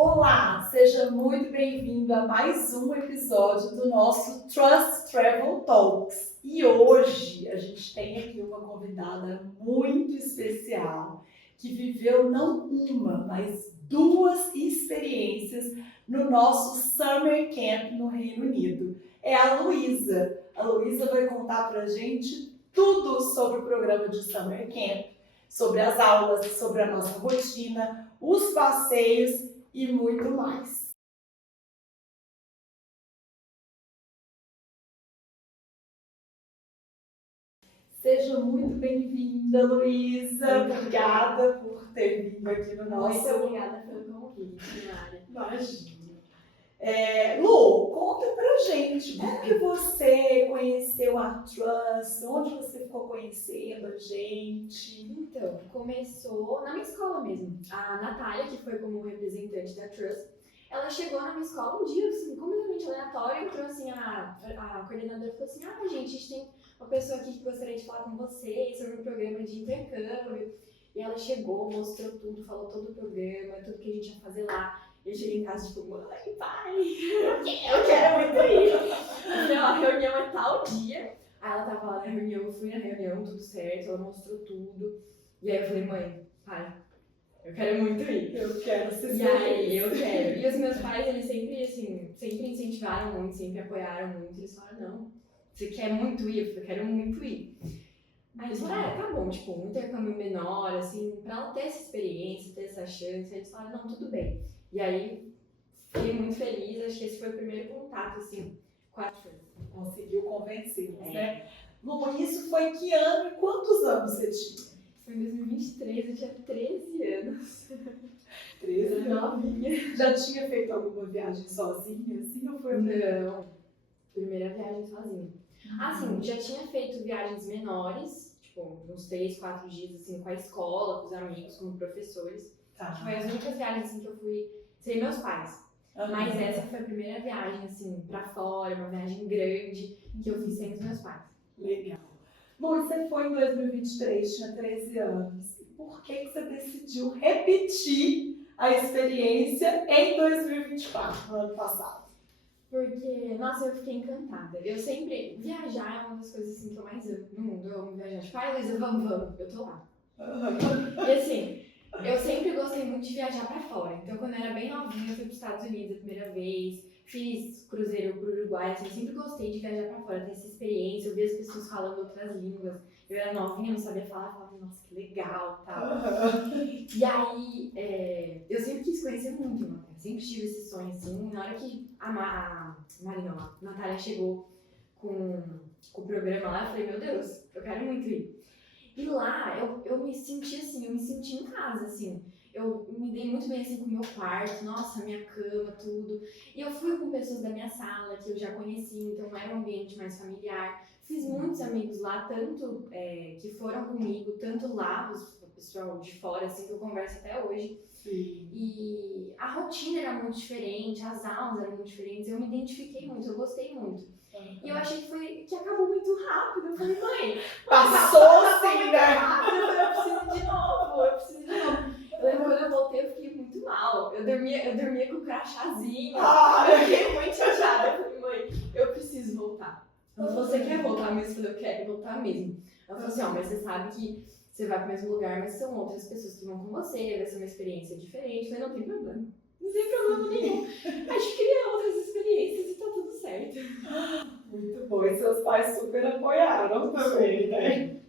Olá, seja muito bem-vindo a mais um episódio do nosso Trust Travel Talks. E hoje a gente tem aqui uma convidada muito especial que viveu não uma, mas duas experiências no nosso Summer Camp no Reino Unido. É a Luísa. A Luísa vai contar pra gente tudo sobre o programa de Summer Camp, sobre as aulas, sobre a nossa rotina, os passeios e muito mais. Seja muito bem-vinda, Luísa. Obrigada por ter vindo aqui no nosso... Muito obrigada pelo convite, Mari. Imagina. Lu, conta pra gente, como que você conheceu a Trust? Onde você ficou conhecendo a gente? Então, começou na minha escola mesmo. A Natália, que foi como representante da Trust, ela chegou na minha escola um dia, assim, completamente aleatório, entrou assim, a coordenadora falou assim, gente, a gente tem uma pessoa aqui que gostaria de falar com vocês sobre um programa de intercâmbio. E ela chegou, mostrou tudo, falou todo o programa, tudo que a gente ia fazer lá. Eu cheguei em casa, tipo, mãe, pai, eu quero muito ir. Não, a reunião é tal dia. Aí ela tava lá na reunião, eu fui na reunião, tudo certo, ela mostrou tudo. E aí eu falei, mãe, pai, eu quero muito ir. Eu quero ser E aí, eu quero. E os meus pais, eles sempre, assim, sempre incentivaram muito, sempre apoiaram muito. Eles falaram, não, você quer muito ir? Eu quero muito ir. Aí eles falaram, tá bom, tipo, um intercâmbio menor, assim, pra ela ter essa experiência, ter essa chance. Aí eles falaram, não, tudo bem. E aí, fiquei muito feliz, acho que esse foi o primeiro contato, assim, com a Trust. Conseguiu convencê-los, né? Lu, isso foi que ano e quantos anos você tinha? Foi em 2023, eu tinha 13 anos. 13 Era novinha. Já tinha feito alguma viagem sozinha, assim, ou foi? Não, primeira viagem sozinha. Assim, já tinha feito viagens menores, tipo, uns 3, 4 dias, assim, com a escola, com os amigos, com professores. Tá. Que foi as únicas viagens, assim, que eu fui sem meus pais. Mas essa foi a primeira viagem, assim, pra fora, uma viagem grande, que eu fiz sem os meus pais. Legal. Bom, você foi em 2023, tinha 13 anos. Por que você decidiu repetir a experiência em 2024, no ano passado? Porque, nossa, eu fiquei encantada. Eu sempre... Viajar é uma das coisas, assim, que eu mais amo no mundo. Eu amo viajar. Tipo, Luísa, vamos. Eu tô lá. E, assim, eu sempre gostei muito de viajar pra fora. Então, quando eu era bem novinha, eu fui pros Estados Unidos a primeira vez. Fiz cruzeiro pro Uruguai, assim, eu sempre gostei de viajar pra fora, ter essa experiência. Eu via as pessoas falando outras línguas. Eu era novinha, não sabia falar. Eu falava, nossa, que legal, tal. E aí, eu sempre quis conhecer muito a Inglaterra. Sempre tive esse sonho, assim. Na hora que a Natália chegou com o programa lá, eu falei, meu Deus, eu quero muito ir. E lá, eu me senti assim, eu me senti em casa, assim. Eu me dei muito bem, assim, com o meu quarto, nossa, minha cama, tudo. E eu fui com pessoas da minha sala, que eu já conheci, então era um ambiente mais familiar. Fiz muitos amigos lá, tanto que foram comigo, tanto lá, o pessoal de fora, assim, que eu converso até hoje. Sim. E a rotina era muito diferente, as aulas eram muito diferentes, eu me identifiquei muito, eu gostei muito. E eu achei que acabou muito rápido. Eu falei, mãe, Passou assim, né? eu preciso de novo. Eu lembro quando eu voltei, eu fiquei muito mal. Eu dormia com o crachazinho. Eu fiquei muito chateada. Eu falei, mãe, eu preciso voltar. Ela falou, você quer voltar mesmo? Eu falei, eu quero voltar mesmo. Ela falou assim, mas você sabe que você vai pro mesmo lugar, mas são outras pessoas que vão com você, vai ser uma experiência diferente. Eu falei, não tem problema. Não tem problema nenhum. A gente cria outras experiências e tá tudo certo. Muito bom. E seus pais super apoiaram também, né?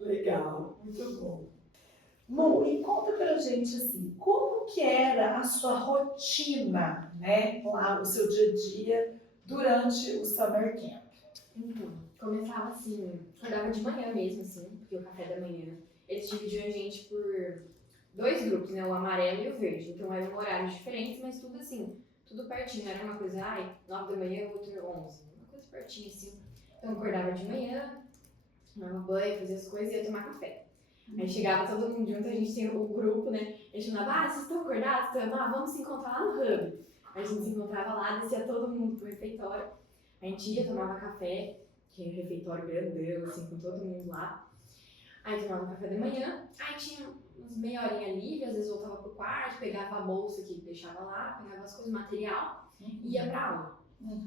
Legal, muito bom. Lu, e conta pra gente assim, como que era a sua rotina, né? Lá, o seu dia a dia durante o Summer Camp? Então, começava assim, acordava de manhã mesmo, assim, porque o café da manhã, eles dividiam a gente por 2 grupos, né, o amarelo e o verde, então eram horários diferentes, mas tudo assim, tudo pertinho, não era uma coisa, 9 da manhã, outro 11, uma coisa pertinho assim. Então eu acordava de manhã, tomava banho, fazia as coisas e ia tomar café. Aí chegava todo mundo junto, a gente tinha o grupo, né, a gente falava, vocês estão acordados? Vamos se encontrar lá no hub. Aí a gente se encontrava lá, descia todo mundo pro refeitório. A gente ia, tomava café, que era um refeitório grandão, assim, com todo mundo lá. Aí tomava café da manhã, aí tinha umas meia horinha livre, às vezes voltava pro quarto, pegava a bolsa que deixava lá, pegava as coisas, material, e ia pra aula.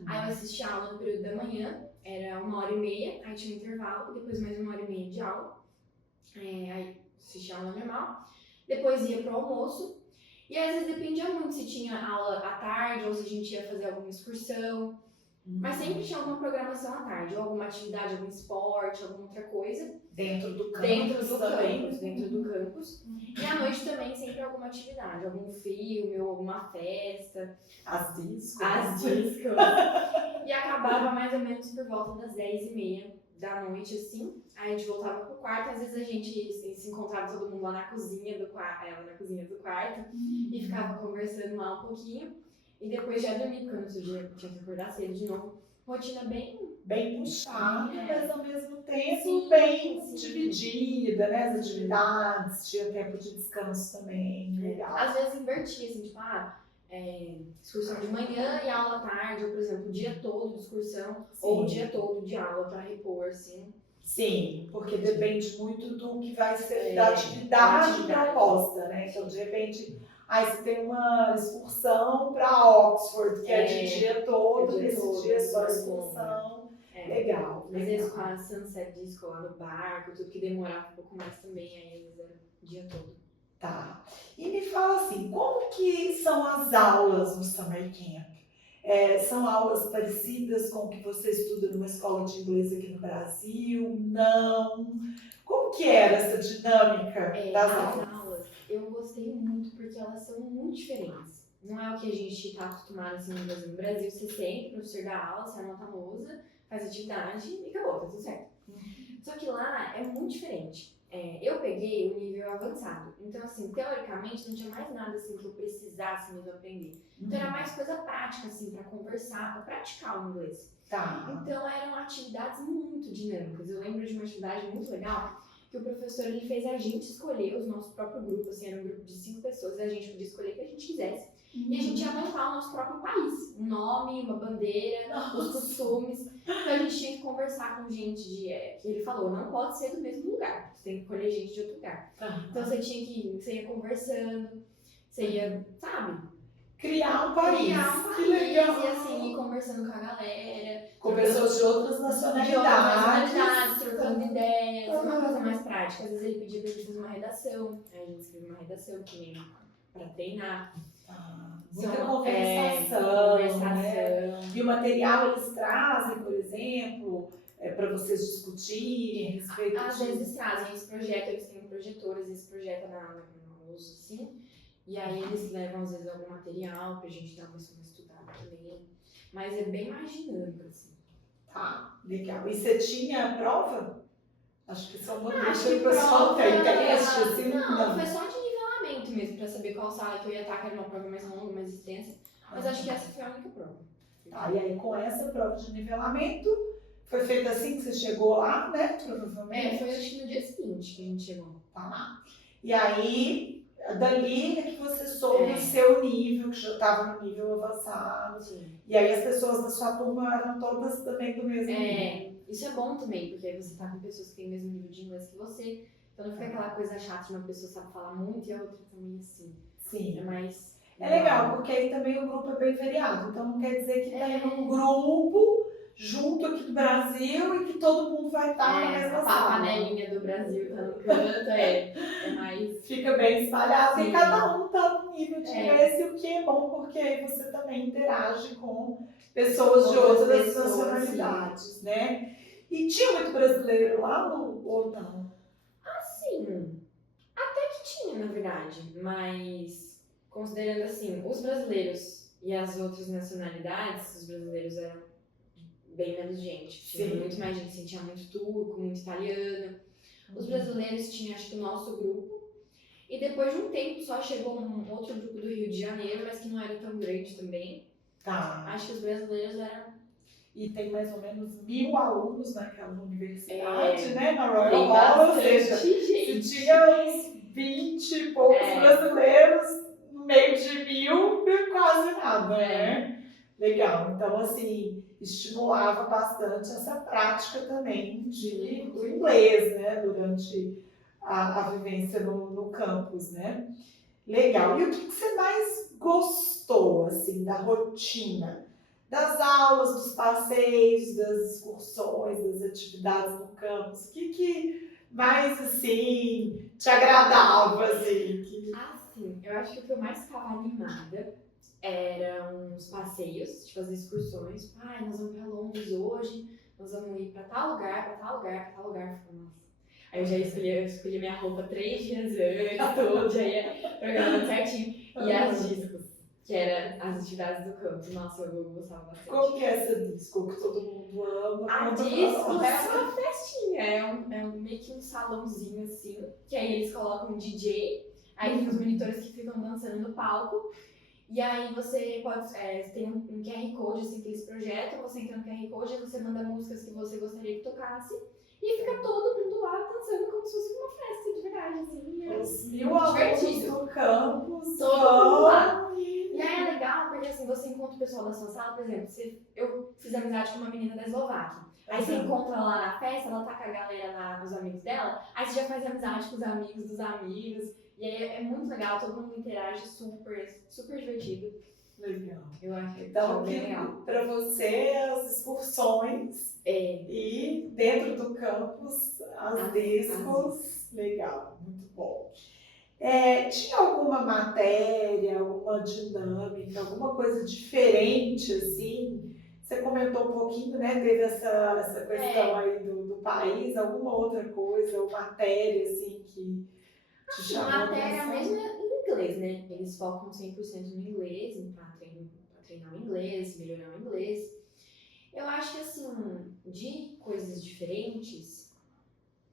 Aí eu assistia a aula no período da manhã, era 1h30, aí tinha um intervalo, depois mais 1h30 de aula. Aí assistia a aula normal, depois ia pro almoço, e às vezes dependia muito se tinha aula à tarde ou se a gente ia fazer alguma excursão. Mas sempre tinha alguma programação à tarde, ou alguma atividade, algum esporte, alguma outra coisa. Dentro do campus Dentro do campus. E à noite também sempre alguma atividade, algum filme ou alguma festa. As discos. E acabava mais ou menos por volta das 10h30 da noite, assim. Aí a gente voltava pro quarto, às vezes a gente se encontrava todo mundo lá na cozinha do quarto, e ficava conversando lá um pouquinho. E depois já dormi, porque no outro dia tinha que acordar cedo de novo. Rotina bem puxada, mas ao mesmo tempo sim, bem dividida, né? As atividades, tinha tempo de descanso também, legal. Às vezes invertia, assim, tipo, excursão de manhã e aula à tarde, ou por exemplo, o dia todo de excursão, ou o dia todo de aula pra repor, assim. Sim, porque depende muito do que vai ser da atividade proposta, né? Então, de repente, aí você tem uma excursão para Oxford, que é de dia todo, nesse dia só excursão. Legal. Às vezes com a Sunset Disco lá no barco, tudo que demorava um pouco mais também, aí às vezes era o dia todo. Tá. E me fala assim, como que são as aulas no Summer Camp? São aulas parecidas com o que você estuda numa escola de inglês aqui no Brasil? Não? Como que era essa dinâmica das aulas? As aulas eu gostei muito porque elas são muito diferentes. Não é o que a gente está acostumado assim no Brasil. No Brasil você senta, o professor dá aula, você anota a lousa, faz atividade e acabou, tá tudo certo. Só que lá é muito diferente. Eu peguei o nível avançado. Então, assim, teoricamente, não tinha mais nada assim que eu precisasse mesmo aprender. Então, era mais coisa prática, assim, pra conversar, pra praticar o inglês. Tá. Então, eram atividades muito dinâmicas. Eu lembro de uma atividade muito legal que o professor ele fez a gente escolher o nosso próprio grupo. Assim, era um grupo de 5 pessoas e a gente podia escolher o que a gente quisesse. E a gente ia montar o nosso próprio país. Um nome, uma bandeira, os costumes. Então a gente tinha que conversar com gente que ele falou, não pode ser do mesmo lugar. Você tem que escolher gente de outro lugar. Então você ia conversando, você ia, sabe? Criar um país. Que legal. E assim, ir conversando com a galera. Com pessoas de outras nacionalidades. Trocando ideias. Uma coisa mais prática. Às vezes ele pedia pra gente fazer uma redação. Aí a gente escreveu uma redação também pra treinar. Muita conversação, né? E o material eles trazem, por exemplo, para vocês discutirem a respeito Às vezes trazem esse projeto, eles têm projetores, esse projeto na luz, assim. E aí eles levam, às vezes, algum material pra gente dar uma estudada também. Mas é bem mais dinâmico, assim. Tá, legal. E você tinha prova? Acho que só uma Acho que o pessoal tem teste, assim. Não, foi só de nivelamento mesmo, pra saber qual sala que eu ia estar, que era uma prova mais longa, mais extensa. Mas acho que essa foi a única prova. Tá, e aí com essa prova de nivelamento, foi feita assim que você chegou lá, né? Provavelmente. Foi acho que no dia seguinte que a gente chegou. Tá. E aí, dali é que você soube o seu nível, que já estava no nível avançado. Sim. E aí as pessoas da sua turma eram todas também do mesmo nível. Isso é bom também, porque aí você tá com pessoas que têm o mesmo nível de inglês que você. Então não fica aquela coisa chata de uma pessoa sabe falar muito e a outra também assim. Sim. É mais. É legal, porque aí também o grupo é bem variado. Então não quer dizer que tem um grupo junto aqui do Brasil e que todo mundo vai estar na mesma sala. A panelinha do Brasil tá no canto, é mais. Fica bem espalhado. Sim. E cada um tá no nível de inglês, e o que é bom, porque aí você também interage com pessoas de outras nacionalidades, né? E tinha muito brasileiro lá ou não? Assim, até que tinha, na verdade, mas considerando assim, os brasileiros e as outras nacionalidades, os brasileiros eram bem menos gente. Tinha muito mais gente, assim, tinha muito turco, muito italiano. Os brasileiros tinham, acho que, o nosso grupo. E depois de um tempo só chegou um outro grupo do Rio de Janeiro, mas que não era tão grande também. Tá. Acho que os brasileiros eram... E tem mais ou menos 1000 alunos naquela universidade, né? Na Royal Hall, ou seja, se tinha uns 20 e poucos brasileiros no meio de 1000, quase nada, né? Legal. Então, assim, estimulava bastante essa prática também do inglês, né, durante a vivência no campus, né? Legal. E o que você mais gostou, assim, da rotina? Das aulas, dos passeios, das excursões, das atividades no campus? O que mais, assim, te agradava, assim? Assim, eu acho que o que eu mais ficava animada eram os passeios, tipo as excursões. Ai, nós vamos pra Londres hoje, nós vamos ir pra tal lugar, pra tal lugar, pra tal lugar. Eu falei, nossa. Aí eu escolhi minha roupa 3 dias antes, tudo, já ia programando certinho. E as discos, que eram as atividades do campo. Nossa, eu gostava bastante. Qual que é essa disco que todo mundo ama? A disco é uma festinha, meio que um salãozinho assim, que aí eles colocam um DJ, aí tem os monitores que ficam dançando no palco. E aí você pode, tem um QR Code assim, que eles projetam, você entra no QR Code e você manda músicas que você gostaria que tocasse. E fica todo mundo lá dançando como se fosse uma festa de verdade, assim. Os 1000 alunos do campus. Todo mundo lá. E aí é legal, porque assim, você encontra o pessoal da sua sala, por exemplo, eu fiz amizade com uma menina da Eslováquia. Aí você encontra ela lá na festa, ela tá com a galera lá, os amigos dela, aí você já faz amizade com os amigos dos amigos. E aí é muito legal, todo mundo interage super, super divertido. Legal. Eu acho que então, bem legal. Para você, as excursões e dentro do campus, as discos. Legal, muito bom. Tinha alguma matéria, alguma dinâmica, alguma coisa diferente, assim? Você comentou um pouquinho, né? Teve essa questão aí do país, alguma outra coisa, ou matéria, assim, que te chamou a matéria atenção? mesmo é em inglês, né? Eles focam 100% no inglês, pra treinar o inglês, melhorar o inglês. Eu acho que, assim, de coisas diferentes,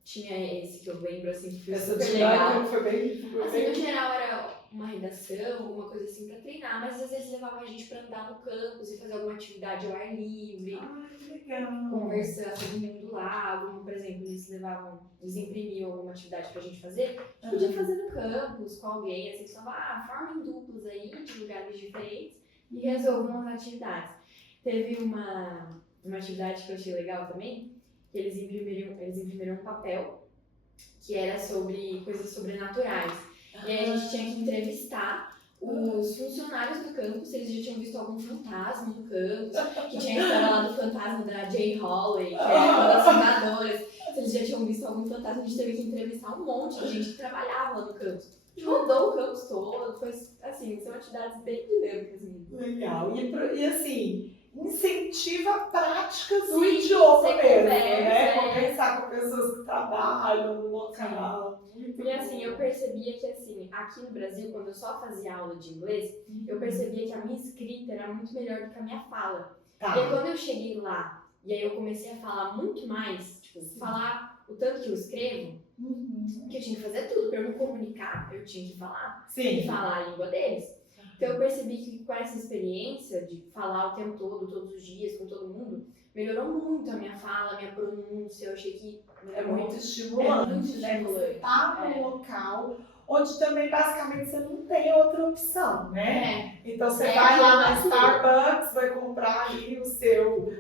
tinha esse que eu lembro, assim, que foi super legal. Foi bem... Assim, no geral era uma redação, alguma coisa assim pra treinar, mas às vezes levava a gente pra andar no campus e fazer alguma atividade ao ar livre. Que legal. Conversar, todo mundo lá, por exemplo, eles imprimiam alguma atividade pra gente fazer, a gente podia fazer no campus com alguém, assim, só formem duplas aí de lugares diferentes e resolvam as atividades. Teve uma atividade que eu achei legal também, que eles imprimiram um papel que era sobre coisas sobrenaturais. E aí a gente tinha que entrevistar os funcionários do campus, se eles já tinham visto algum fantasma no campus, que tinha a história lá do fantasma da Jay Holloway, que é uma das fundadoras. Se eles já tinham visto algum fantasma, a gente teve que entrevistar um monte de gente que trabalhava lá no campus. A gente rodou o campus todo, foi assim, são atividades bem dinâmicas mesmo. Legal. E assim, incentiva práticas do idioma mesmo, né? Conversar com pessoas que trabalham no local. E assim, eu percebia que assim, aqui no Brasil, quando eu só fazia aula de inglês, eu percebia que a minha escrita era muito melhor do que a minha fala. Tá. E aí quando eu cheguei lá, e aí eu comecei a falar muito mais, tipo, falar o tanto que eu escrevo, que eu tinha que fazer tudo, pra eu me comunicar, eu tinha que falar. Sim. E falar a língua deles. Então eu percebi que com essa experiência de falar o tempo todo, todos os dias, com todo mundo, melhorou muito a minha fala, a minha pronúncia. Eu achei que é muito estimulante, né? Você tá num local onde também basicamente você não tem outra opção, né? Então você vai lá na Starbucks, vai comprar ali o seu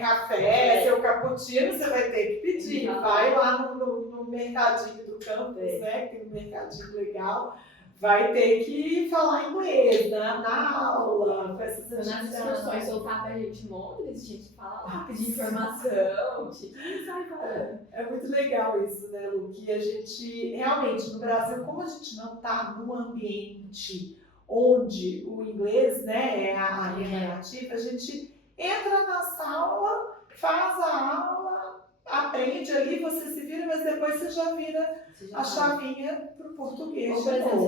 café, seu cappuccino, você vai ter que pedir. Vai lá no mercadinho do campus, né? Que tem um mercadinho legal. Vai ter que falar inglês na aula, com essas atividades. Nas excursões, soltava a gente em Londres, tinha que falar lá, pedir informação, tinha que sair falando. É muito legal isso, né, Lu? Que a gente, realmente, no Brasil, como a gente não está num ambiente onde o inglês, né, é a língua nativa, a gente entra na sala, faz a aula, aprende ali, você se vira, mas depois você já vira a chavinha pro português. Ou, por exemplo,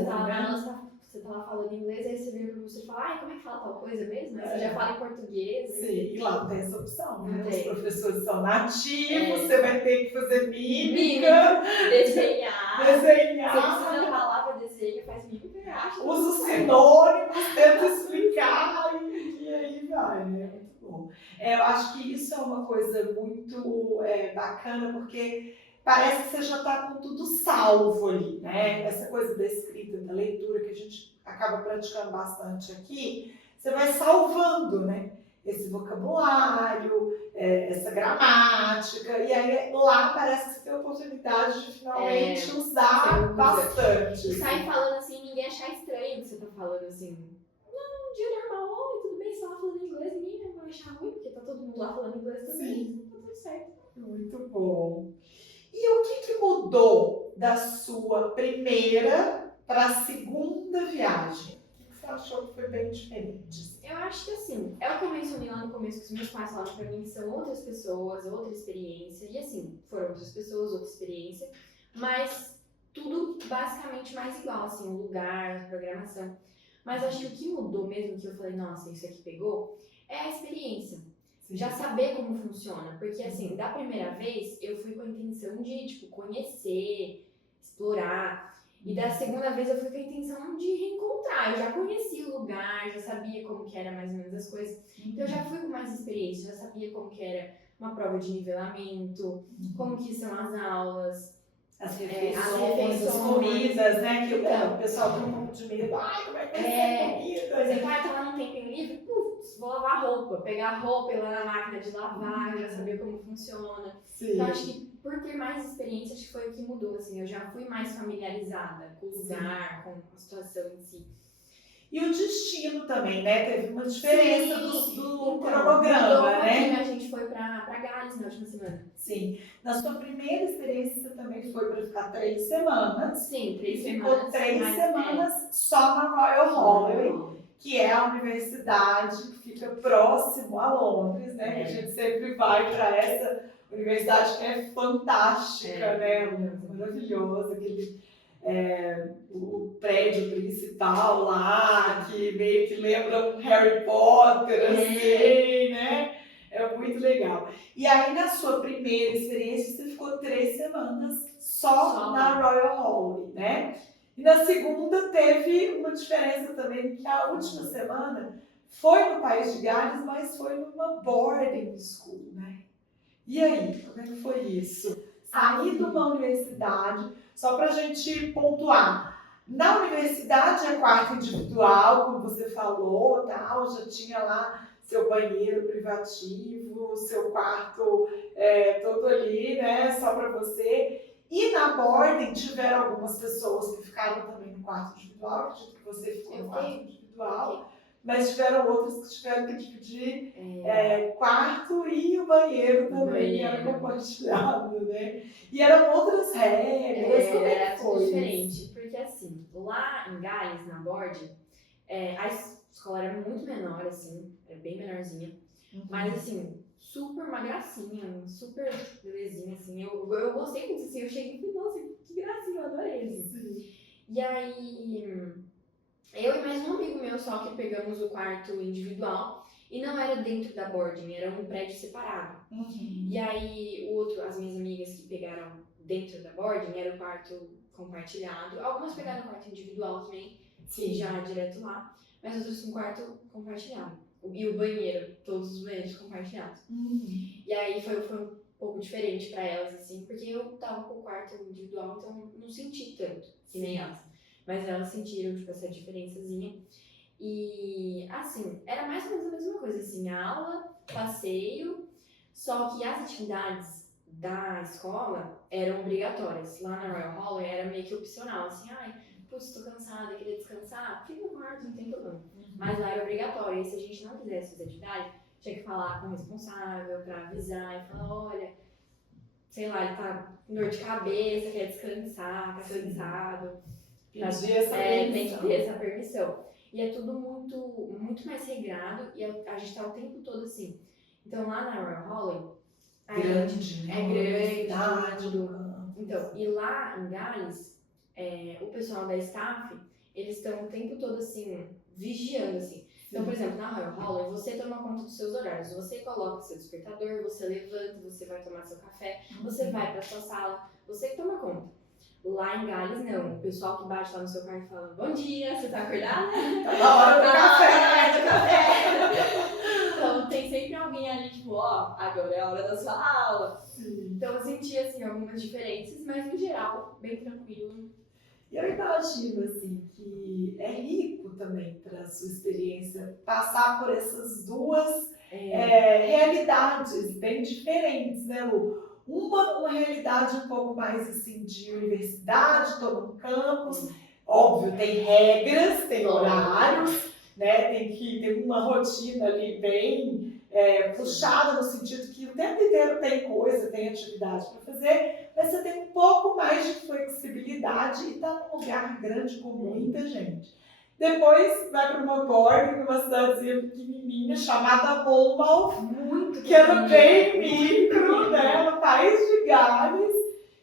você tá lá falando inglês, aí você vira pro professor e fala, ai, como é que fala tal coisa mesmo? Aí você já fala em português. Sim, e lá não tem essa opção, né? Não Os tem. professores são nativos, você vai ter que fazer mímica, desenhar. Você precisa falar pra desenho, faz mímica e acha. Usa os sinônimos, tenta explicar e aí vai, né? Muito bom. Eu acho que isso é uma coisa muito bacana, porque parece que você já está com tudo salvo ali, né? Essa coisa da escrita, da leitura, que a gente acaba praticando bastante aqui, você vai salvando, né? esse vocabulário, essa gramática, e aí lá parece que você tem a oportunidade de finalmente usar bastante. E sai falando assim, ninguém achar estranho que você tá falando assim. Não, um dia normal, oi, tudo bem, você tá falando inglês, ninguém vai achar ruim, porque tá todo mundo lá falando inglês também, Sim. tá tudo certo. Muito bom. E o que mudou da sua primeira para a segunda viagem? O que você achou que foi bem diferente? Eu acho que assim, é o que eu mencionei lá no começo, que os meus pais falaram pra mim que são outras pessoas, outra experiência, e assim, foram outras pessoas, outra experiência, mas tudo basicamente mais igual, assim, o lugar, a programação. Mas acho que o que mudou mesmo, que eu falei, nossa, isso aqui pegou, é a experiência. Sim. Já saber como funciona, porque assim, da primeira vez eu fui com a intenção de, tipo, conhecer, explorar, e da segunda vez eu fui com a intenção de reencontrar. Eu já conhecia o lugar, já sabia como que era mais ou menos as coisas, então eu já fui com mais experiência, já sabia como que era uma prova de nivelamento, como que são as aulas, as refeições, as comidas, né? Que o pessoal tem um pouco de medo. Ai, como é que vai ser a comida? Por exemplo, tá lá num tempinho livre, vou lavar roupa, pegar a roupa, ir lá na máquina de lavar, já saber como funciona. Sim. Então, acho que por ter mais experiência, acho que foi o que mudou, assim, eu já fui mais familiarizada com o lugar, com a situação em si. E o destino também, né? Teve uma diferença do Então, cronograma, né? A gente foi pra Gales na última semana. Sim. Na sua primeira experiência, você também foi para ficar 3 semanas. Sim, 3 semanas. Ficou 3 semanas só na Royal Holloway, que é a universidade que fica próximo a Londres, né? Que a gente sempre vai para essa universidade que é fantástica, né? Maravilhosa, aquele... o prédio principal lá, que meio que lembra um Harry Potter, assim, né? É muito legal. E aí, na sua primeira experiência, você ficou 3 semanas só na Royal Holloway, né? E na segunda teve uma diferença também, que a última semana foi no País de Gales, mas foi numa boarding school, né? E aí, como é que foi isso? Sair de uma universidade, só para a gente pontuar. Na universidade é quarto individual, como você falou, tal, já tinha lá seu banheiro privativo, seu quarto todo ali, né, só para você. E na boarding tiveram algumas pessoas que ficaram também no quarto individual, acredito que você ficou no quarto individual, mas tiveram outras que tiveram que dividir quarto e o banheiro também, que era compartilhado, né? E eram outras regras, como é que foi diferente, porque assim, lá em Gales, na boarding, a escola era muito menor, assim, era bem menorzinha, mas assim, super uma gracinha, super belezinha, assim, eu gostei muito, assim, eu cheguei e falei, nossa, que gracinha, eu adorei, assim. E aí, eu e mais um amigo meu só que pegamos o quarto individual, e não era dentro da boarding, era um prédio separado. E aí, as minhas amigas que pegaram dentro da boarding, era o quarto compartilhado, algumas pegaram o quarto individual também, que já direto lá, mas outras com quarto compartilhado. E o banheiro, todos os banheiros compartilhados. E aí foi um pouco diferente pra elas, assim, porque eu tava com o quarto individual, então não senti tanto, que nem elas. Mas elas sentiram, tipo, essa diferençazinha. E, assim, era mais ou menos a mesma coisa, assim, aula, passeio, só que as atividades da escola eram obrigatórias. Lá na Royal Holloway era meio que opcional, assim, ai, putz, tô cansada, queria descansar, fica no quarto, não tem problema. Mas lá era obrigatório, e se a gente não quisesse fazer atividade, tinha que falar com o responsável pra avisar e falar, olha, sei lá, ele tá com dor de cabeça, quer descansar, tá cansado. Tem que ter essa permissão. E é tudo muito mais regrado, e a gente tá o tempo todo assim. Então lá na Royal Holloway, é grande, tudo. Então, e lá em Gales, o pessoal da staff, eles estão o tempo todo assim, vigiando assim. Então, por exemplo, na Royal Holloway, você toma conta dos seus horários. Você coloca seu despertador, você levanta, você vai tomar seu café, você vai pra sua sala, você que toma conta. Lá em Gales, não. O pessoal que bate lá no seu quarto e fala, bom dia, você tá acordada? Tá na hora do café! Então, tem sempre alguém ali, tipo, ó, agora é a hora da sua aula. Então, eu senti, assim, algumas diferenças, mas, no geral, bem tranquilo. E eu imagino, assim, que é rico também para a sua experiência passar por essas duas realidades bem diferentes, né, Lu? Uma realidade um pouco mais assim de universidade, estou no campus, óbvio, tem regras, tem horários, né? Tem que ter uma rotina ali bem puxada no sentido que o tempo inteiro tem coisa, tem atividade para fazer, mas você tem um pouco mais de flexibilidade e está num lugar grande com muita gente. Depois vai para uma borda, uma cidadezinha pequenininha chamada Bournemouth, que era bem micro, né, no País de Gales,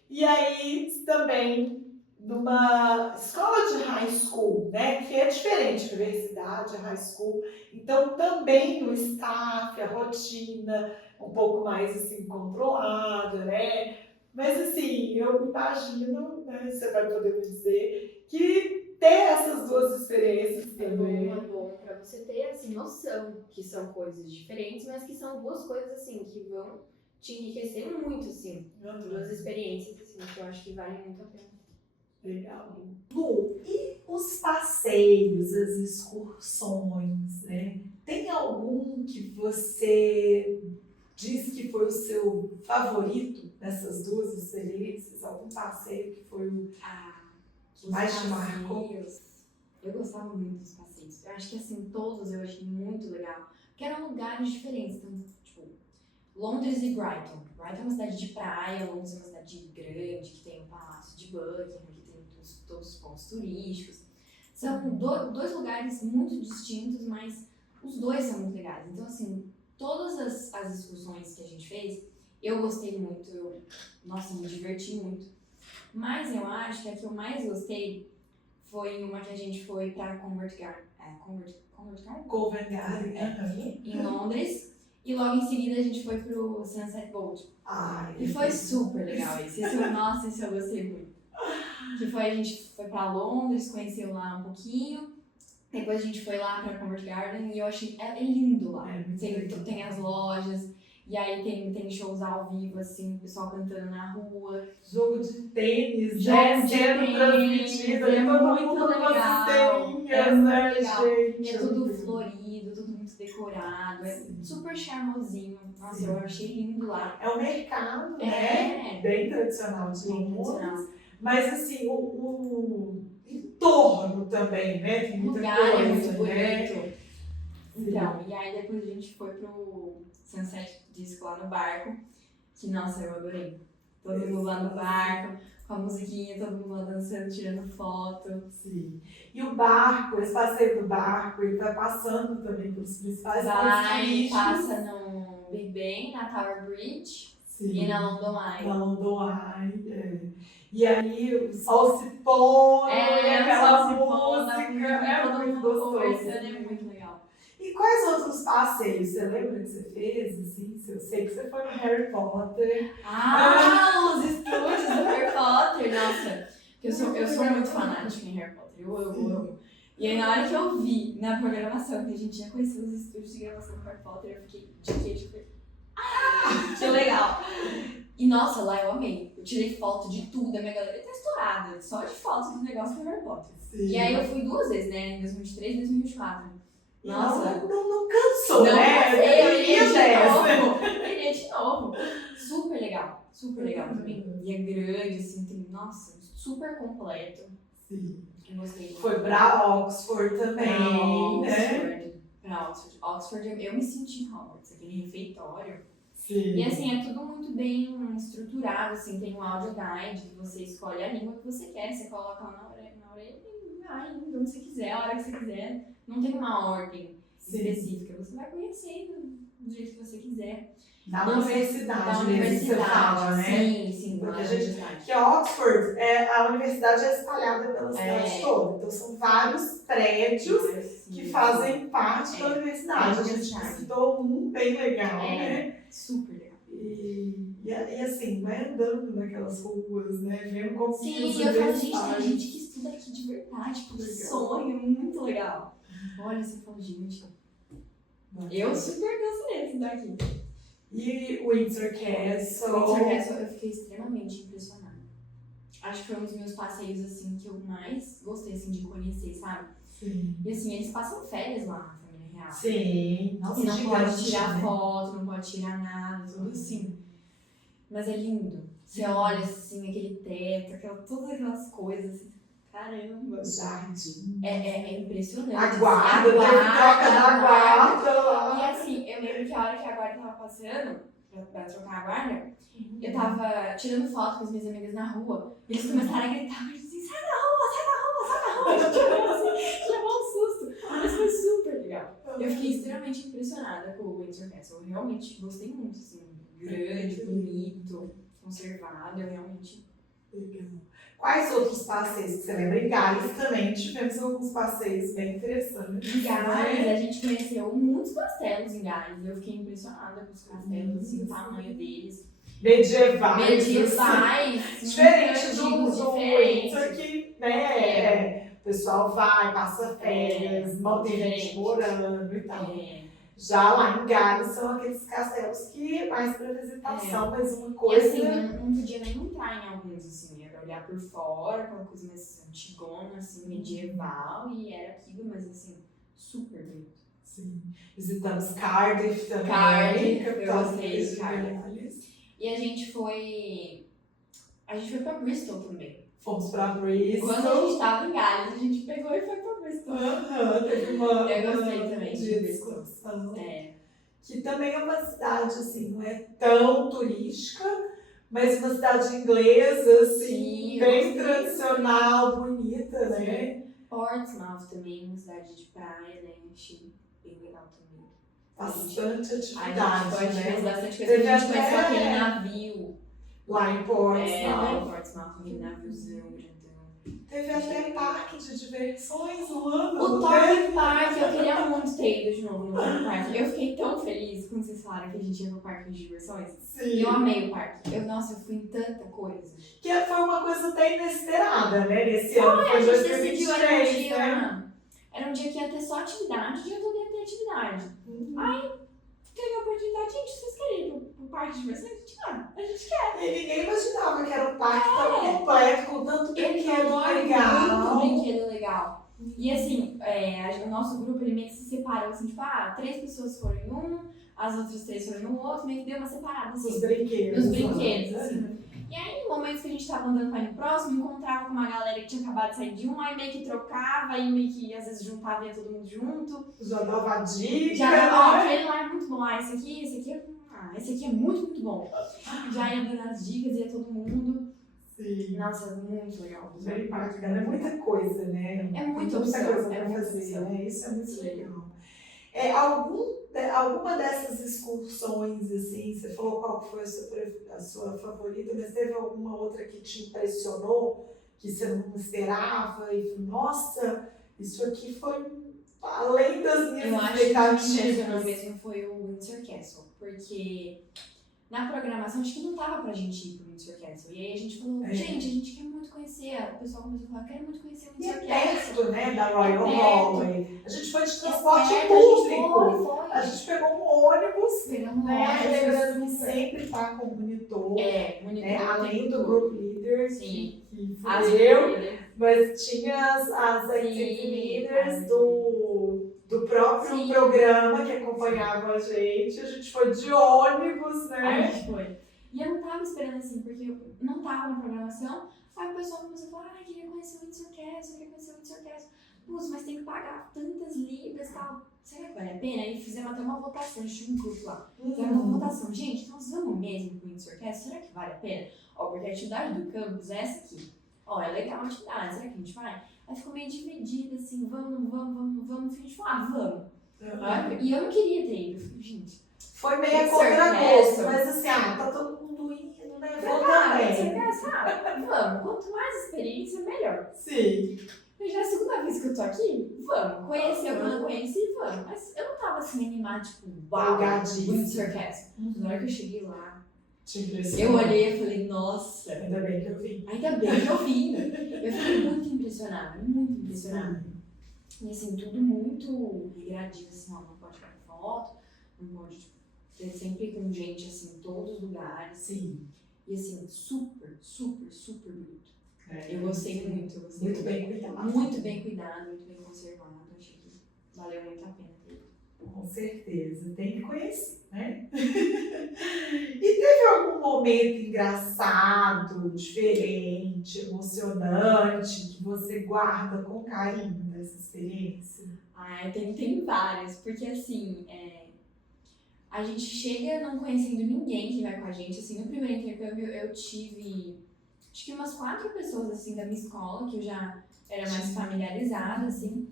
e aí também numa escola de high school, né, que é diferente de universidade, high school, então também o staff, a rotina, um pouco mais assim controlada, né, mas assim, eu imagino, né, você vai poder me dizer, que ter essas duas experiências também. É bom pra você ter, assim, noção que são coisas diferentes, mas que são duas coisas, assim, que vão te enriquecer muito, assim, duas experiências, assim, que eu acho que valem muito a pena. Legal. Lu, e os passeios, as excursões, né? Tem algum que você diz que foi o seu favorito nessas duas experiências? Algum passeio que foi o que mais te marcou? Eu gostava muito dos passeios. Eu acho que assim, todos eu achei muito legal. Porque eram lugares diferentes. Então, tipo, Londres e Brighton. Brighton é uma cidade de praia, Londres é uma cidade grande, que tem o Palácio de Buckingham, que tem todos os pontos turísticos. São dois lugares muito distintos, mas os dois são muito legais. Então, assim, todas as excursões que a gente fez, eu gostei muito. Nossa, me diverti muito. Mas eu acho que a que eu mais gostei foi uma que a gente foi pra Covent Garden, em Londres, e logo em seguida a gente foi pro Sunset Boat. E foi super legal esse. Nossa, esse eu gostei muito. Que foi, a gente foi pra Londres, conheceu lá um pouquinho, depois a gente foi lá pra Covent Garden e eu achei lindo lá. Tem as lojas, e aí tem shows ao vivo, assim, o pessoal cantando na rua. Jogo de tênis, né? Sendo transmitido, é todo muito mundo legal. É né, gente? É tudo florido, tudo muito decorado, é super charmosinho. Nossa, eu achei lindo lá. É um mercado, né? Bem tradicional de Londres. Mas assim, o entorno também, né? Tem muita lugar coisa, é muito bonito. né? Então, e aí depois a gente foi pro Sunset Disco lá no barco, que nossa, eu adorei. Todo mundo lá no barco, com a musiquinha, todo mundo lá dançando, tirando foto. Sim. E o barco, esse passeio do barco, ele vai passando também pelos principais pontos turísticos. Passa no Big Ben, na Tower Bridge. Sim. E na London Eye. Na London Eye, E aí o sol se põe, aquela música, todo mundo conversando, é muito legal. E quais outros passeios você lembra que você fez? Assim, eu sei que você foi no Harry Potter. Os estúdios do Harry Potter, nossa. Eu sou muito fanática em Harry Potter, eu amo. E aí na hora que eu vi na programação que a gente tinha conhecido os estúdios de gravação do Harry Potter, eu fiquei de queijo. Que legal! E nossa, lá eu amei. Eu tirei foto de tudo, a minha galera tá estourada, só de fotos do negócio do Harry Potter. Sim. E aí eu fui 2 vezes, né? Em 2023 e 2024. Nossa, não cansou, não, né? Eu iria de novo. Super legal também. E é grande, assim, tem, nossa, super completo. Sim. Eu gostei. Foi pra Oxford também, né? Pra Oxford, eu me senti em Hogwarts, aquele refeitório. Sim. E assim, é tudo muito bem estruturado, assim, tem um audio guide que você escolhe a língua que você quer, você coloca lá na orelha e vai indo onde você quiser, a hora que você quiser. Não tem uma ordem específica, você vai conhecendo do jeito que você quiser. Da universidade mesmo que você fala, né? Sim, porque a gente, que a Oxford, a universidade é espalhada pela cidade toda, então são vários prédios que fazem parte da universidade. A gente visitou um bem legal, né? Super legal. E assim, vai andando naquelas ruas, né? Vendo como que eu falo, gente, tem gente que estuda aqui de verdade, que sonho, muito legal. Olha, você fala, gente, eu super gostaria de estudar aqui. E o Windsor Castle? Eu fiquei extremamente impressionada. Acho que foi um dos meus passeios, assim, que eu mais gostei, assim, de conhecer, sabe? Sim. E assim, eles passam férias lá na família real. Sim. Nossa, E não pode gigante, tirar né? foto, não pode tirar nada, tudo assim. Mas é lindo. Você olha assim, aquele teto, todas aquelas coisas assim. Caramba! Jardim. É impressionante. A assim, guarda, teve troca da guarda lá. E assim, eu lembro que a hora que a guarda tava passando, pra trocar a guarda, eu tava tirando foto com as minhas amigas na rua, e eles começaram a gritar, mas assim, sai da rua, sai da rua, sai da rua. A gente olhou assim, levou um susto. Mas foi super legal. Eu fiquei extremamente impressionada com o Windsor Castle. Eu realmente gostei muito, assim, grande, bonito, conservado, eu realmente... Legal. Quais outros passeios que você lembra? Em Gales também tivemos alguns passeios bem interessantes. Em Gales, a gente conheceu muitos castelos em Gales. Eu fiquei impressionada com os castelos, assim, o tamanho deles. Medievais. Medievais, Diferente do antigos, Windsor, que, né, o pessoal vai, passa férias, tem gente diferente. morando e tal. Já lá em Gales são aqueles castelos que é mais para visitação, mas uma E coisa... assim, eu não podia nem entrar em alguns, assim, era olhar por fora, aquela coisa mais antigona, assim, medieval, e era aquilo, mas assim, super bonito. Sim. Visitamos Cardiff também. Cardiff, eu capital gostei de Cardiff. Gales. E a gente foi pra Bristol também. Fomos para Bristol. Quando a gente tava em Gales, a gente pegou e foi pra Bristol. Teve uma Eu gostei também dia de de Bristol. excursão. É. Que também é uma cidade, assim, não é tão turística, mas uma cidade inglesa, assim, Sim, bem eu gostei. tradicional, bonita, né? Portsmouth também, uma cidade de praia, né? Achei bem legal também. Bastante A atividade, gente fez né? bastante coisa. Teve A gente conheceu até- aquele navio. Lá em Lá Portsmouth. em Portsmouth, aquele naviozão grandão. Teve até parque de diversões no ano. O não Thorpe teve? Park, eu queria muito ter ido de novo no Thorpe Park. Eu fiquei tão feliz quando vocês falaram que a gente ia pro parque de diversões. Sim. Eu amei o parque. Nossa, eu fui em tanta coisa. Que foi uma coisa até inesperada, né? Nesse ano, A foi gente decidiu, 2023, né? era um dia que ia ter só atividade, o dia todo ia ter atividade. Aí teve a oportunidade, gente, vocês querem ir pro parque de diversões? A gente quer. E ninguém imaginava que era um parque tão completo, com tanto brinquedo Enorme, legal. muito brinquedo legal. E assim, o nosso grupo ele meio que se separou assim, tipo, 3 pessoas foram em um, as outras 3 foram no outro, meio que deu uma separada assim. Os brinquedos. Nos brinquedos, né? assim. E aí, em momentos que a gente tava andando pra ir no próximo, encontrava com uma galera que tinha acabado de sair de um, aí meio que trocava, aí meio que às vezes juntava e ia todo mundo junto. Já dava dica, Já né? dava, aquele lá é muito bom, esse aqui é muito, muito bom. Já ia dando as dicas, ia todo mundo. Sim. Nossa, muito legal. Bem bacana. É muita coisa, né? É muita Tem opção, coisa é pra muita fazer, opção. né? Isso é muito Sim. legal. Alguma dessas excursões, assim, você falou qual que foi a sua favorita, mas teve alguma outra que te impressionou, que você não esperava e falou, nossa, isso aqui foi além das minhas Eu acho que o que me impressionou expectativas. mesmo foi o Windsor Castle, porque na programação acho que não tava pra gente ir pro Windsor Castle. E aí a gente falou, gente, a gente quer muito conhecer. O pessoal começou a falar, quero muito conhecer o E é Windsor Castle. perto, né, da Royal perto. Holloway. A gente foi de transporte perto, público. Foi. A gente pegou um ônibus, Pegamos né? ônibus, Lembrando que super. sempre tá com monitor, Monitor. né? Além do tudo. group leader, Sim. que As fui eu, comidas. mas tinha as activity Sim, leaders as- do próprio Sim. programa que acompanhavam a gente foi de ônibus, Aí né? a gente foi. E eu não tava esperando assim, porque eu não tava na programação. Aí o pessoal começou a falar, queria conhecer o Windsor Castle, queria conhecer o Windsor Castle. Putz, mas tem que pagar tantas libras e tal. Será que vale a pena? Aí fizemos até uma votação, a gente tinha um grupo lá. Fizemos uma votação. Gente, nós vamos mesmo pro Windsor Castle? Será que vale a pena? Porque a atividade do campus é essa aqui. É legal a atividade, será que a gente vai? Aí ficou meio dividida, assim, vamos. A gente falou, vamos. E eu não queria ter ido. Eu falei, gente... Foi meio a Windsor contra-gosto, Castle. mas assim, tá todo mundo indo, né? Vou Você também. quer, sabe? Vamos. Quanto mais experiência, melhor. Sim. E já é a segunda vez que eu tô aqui, vamos. Conhecer o que eu não conheci, vamos. Mas eu não tava assim animada, tipo, uau, Empolgadíssima. Windsor Castle. Na hora que eu cheguei lá, Te impressionou. eu olhei e falei, nossa, Ainda bem que eu vim. ainda bem que eu vim. Eu fiquei muito impressionada, muito impressionada. E assim, tudo muito regradinho, assim, ó, não pode tirar foto, não pode, tipo, ter sempre com gente, assim, em todos os lugares. Sim. E assim, super, super, super bonito. Eu gostei muito, Muito bem cuidado. Muito bem cuidado, muito bem conservado. Achei que valeu muito a pena ter. Com certeza, tem que conhecer, né? E teve algum momento engraçado, diferente, emocionante, que você guarda com carinho dessa experiência? Tem várias, porque assim, a gente chega não conhecendo ninguém que vai com a gente. Assim, no primeiro intercâmbio eu tive, acho que umas 4 pessoas assim da minha escola, que eu já era mais familiarizada, assim.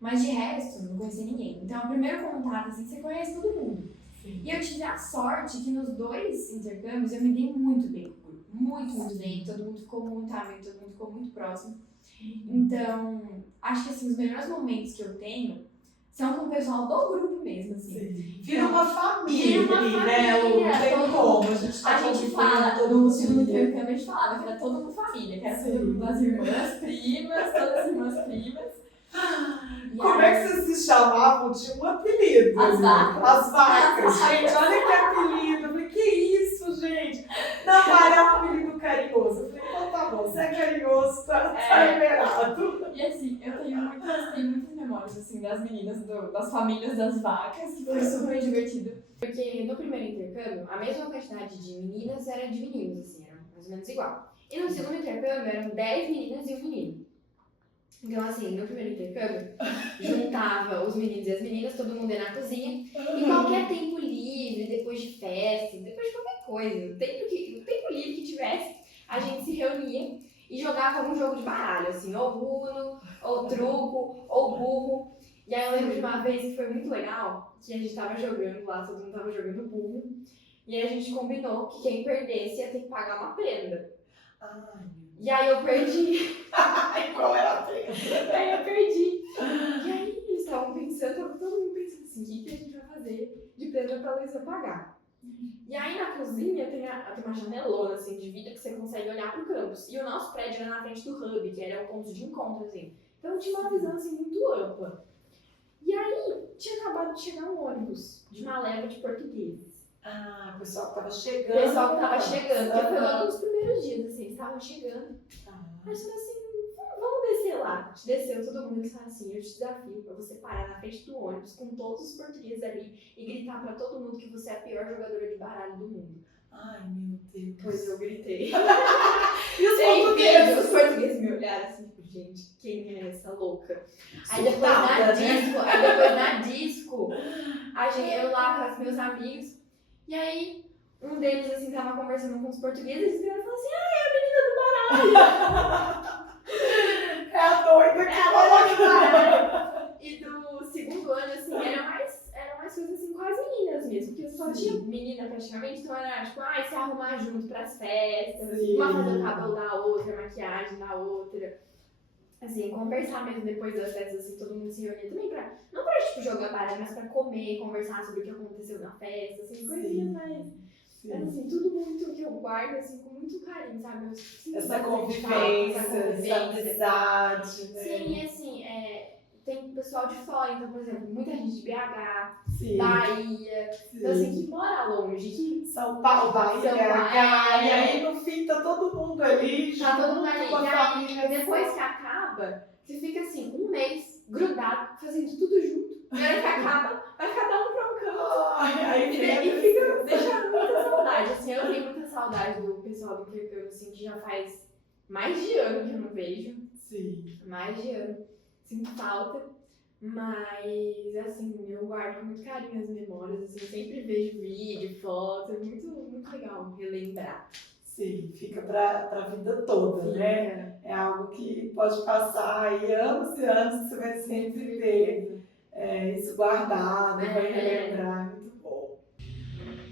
Mas de resto, não conhecia ninguém. Então, o primeiro contato, assim, você conhece todo mundo. Sim. E eu tive a sorte que nos 2 intercâmbios eu me dei muito bem com o grupo. Muito bem. Todo mundo ficou muito amigo, todo mundo ficou muito próximo. Então, acho que assim, os melhores momentos que eu tenho são com o pessoal do grupo mesmo, assim. Sim. Vira uma família, Vira uma né, Lu? Não família, tem como. A gente tá A gente convivendo fala, todo no segundo dia. intercâmbio a gente falava que era todo mundo família, que era Sim. todo mundo as irmãs, primas, todas as irmãs primas. E Como aí- é que vocês se chamavam? Tinha um apelido. As né? vacas. As vacas. Gente, olha que apelido. Eu falei, que isso, gente? Não, mas é um apelido carinhoso. Eu falei, então tá bom, você é carinhoso, tá liberado. E assim, eu tenho muitas memórias assim, das meninas, das famílias das vacas, que foi super divertido. Porque no primeiro intercâmbio, a mesma quantidade de meninas era de meninos, assim, era mais ou menos igual. E no segundo intercâmbio eram 10 meninas e um menino. Então, assim, no primeiro intercâmbio, juntava os meninos e as meninas, todo mundo ia na cozinha, e qualquer tempo livre, depois de festa, depois de qualquer coisa, o tempo livre que tivesse, a gente se reunia e jogava algum jogo de baralho, assim, ou Uno, ou truco, ou burro. E aí eu lembro de uma vez que foi muito legal, que a gente tava jogando lá, todo mundo tava jogando burro, e aí a gente combinou que quem perdesse ia ter que pagar uma prenda. Ai, E aí eu perdi. ai, qual era a prenda? Aí eu perdi. E aí eles estavam pensando, tava todo mundo pensando assim, o que a gente vai fazer de prenda pra Luísa pagar? E aí na cozinha tem uma janelona assim, de vidro que você consegue olhar pro campus. E o nosso prédio era na frente do hub, que era o ponto de encontro, assim. Então tinha uma visão assim muito ampla. E aí tinha acabado de chegar um ônibus de uma leva de portugueses. Ah, o pessoal que tava O chegando. pessoal que tava chegando, que foi logo Aham. nos primeiros dias, assim, eles estavam chegando. Ah, Aí eu falei assim, vamos descer lá. Desceu todo mundo e falaram assim, eu te desafio pra você parar na frente do ônibus com todos os portugueses ali e gritar pra todo mundo que você é a pior jogadora de baralho do mundo. ai, meu Deus. Pois eu gritei. E os Tem vídeo, portugueses? os portugueses me olharam assim, tipo, gente, quem é essa louca? Aí depois Surtada, na né? disco, eu lá com os meus amigos, e aí um deles assim tava conversando com os portugueses, eles vieram e falaram assim, É a doida que fala. e do segundo ano, assim, eram mais coisas assim com as meninas mesmo, porque só tinha menina praticamente, então era tipo, se arrumar junto pras festas, Sim. uma fazer o cabelo da outra, maquiagem da outra. Assim, conversar mesmo depois das festas, assim, todo mundo se reunia também não pra, tipo, jogar baralho, mas pra comer, conversar sobre o que aconteceu na festa, assim, coisinhas mais. Mas, assim, tudo muito que eu guardo, assim, com muito carinho, sabe? Eu sinto Essa bastante falta, convivência, essa amizade, né? Sim, e assim, tem pessoal de fora, então, por exemplo, muita gente de BH, Sim. Bahia, então, assim, que mora longe, que São Paulo, Bahia, São Paulo, BH, e aí no fim tá todo mundo ali, tá todo mundo junto ali. com a E aí, família. depois que acaba, você fica assim, um mês grudado, fazendo tudo junto. E aí que acaba, vai cada um pra um canto. Ai, aí E fica deixando muita saudade. Assim, eu tenho muita saudade do pessoal do intercâmbio, assim, que já faz mais de ano que eu não vejo. Sim. Mais de ano. Sinto falta. Mas, assim, eu guardo com muito carinho as memórias. Assim, eu sempre vejo vídeo, foto. É muito, muito legal relembrar. Sim, fica pra vida toda, né? É algo que pode passar aí anos e anos, você vai sempre ter isso guardado, vai relembrar, muito bom.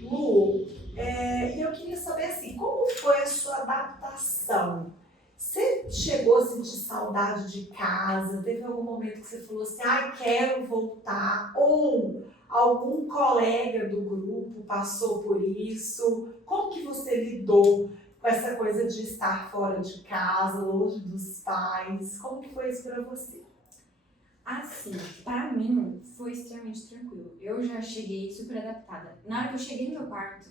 Lu, e eu queria saber assim, como foi a sua adaptação? Você chegou a sentir saudade de casa? Teve algum momento que você falou assim, quero voltar? Ou algum colega do grupo passou por isso? Como que você lidou com essa coisa de estar fora de casa, longe dos pais? Como que foi isso para você? Assim, pra mim, foi extremamente tranquilo. Eu já cheguei super adaptada. Na hora que eu cheguei no meu quarto,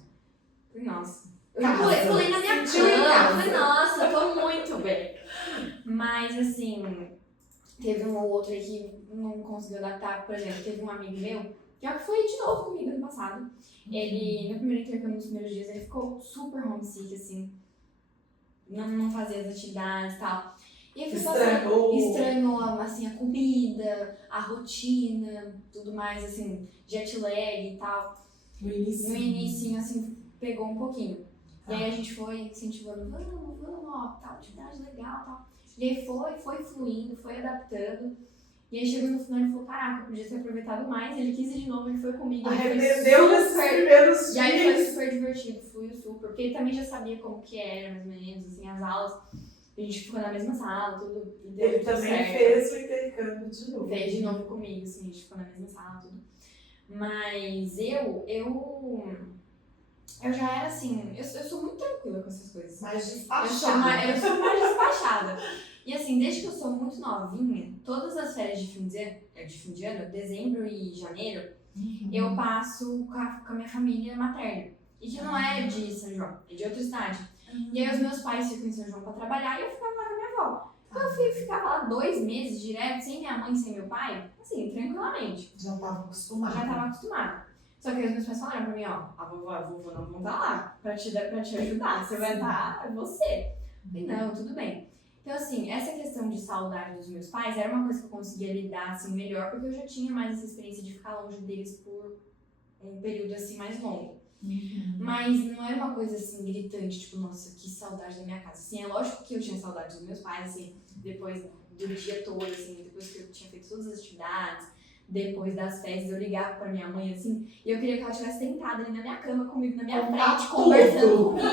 falei, nossa. Eu Casa. pulei na minha Sentiu em cama. casa. Falei, nossa, eu tô muito bem. Mas, assim, teve um ou outro aí que não conseguiu adaptar. Por exemplo, teve um amigo meu, que foi de novo comigo ano passado. Ele, no primeiro intercâmbio, nos primeiros dias, ele ficou super homesick, assim. Não fazia as atividades e tal. E eu fui estranhou, assim, a comida, a rotina, tudo mais, assim, jet lag e tal. No início, assim, pegou um pouquinho. E aí a gente foi incentivando, vamos, ó, tal, atividade legal, tal. E aí foi fluindo, foi adaptando. E aí chegou no final e falou, caraca, eu podia ter aproveitado mais. Ele quis ir de novo, ele foi comigo. Arrependeu nesses primeiros dias. E aí foi super divertido, fui super. Porque ele também já sabia como que era, mais ou menos, assim, as aulas. A gente ficou na mesma sala, tudo. E deu Ele tudo também certo. fez o intercâmbio de novo. Fez de novo comigo, assim, a gente ficou na mesma sala, tudo. Mas eu já era assim, eu sou muito tranquila com essas coisas. Mais Eu despachada. sou mais despachada. E assim, desde que eu sou muito novinha, todas as férias de fim de ano, dezembro e janeiro, eu passo com a minha família materna. E que não é de São João, é de outra cidade. E aí os meus pais ficam em São João pra trabalhar e eu ficava lá com a minha avó. Então eu ficava lá 2 meses direto, sem minha mãe, sem meu pai, assim, tranquilamente. Já estava acostumada. Já tava acostumada. Só que aí os meus pais falaram pra mim, ó, a vovó e a vovô não vão estar lá pra te ajudar. Você vai estar, é você. Eu falei, não, tudo bem. Então, assim, essa questão de saudade dos meus pais era uma coisa que eu conseguia lidar, assim, melhor, porque eu já tinha mais essa experiência de ficar longe deles por um período, assim, mais longo. Mas não era uma coisa, assim, gritante, tipo, nossa, que saudade da minha casa. Assim, é lógico que eu tinha saudade dos meus pais, assim, depois do dia todo, assim, depois que eu tinha feito todas as atividades, depois das festas, eu ligava pra minha mãe, assim, e eu queria que ela estivesse sentada ali na minha cama comigo, na minha frente, conversando comigo.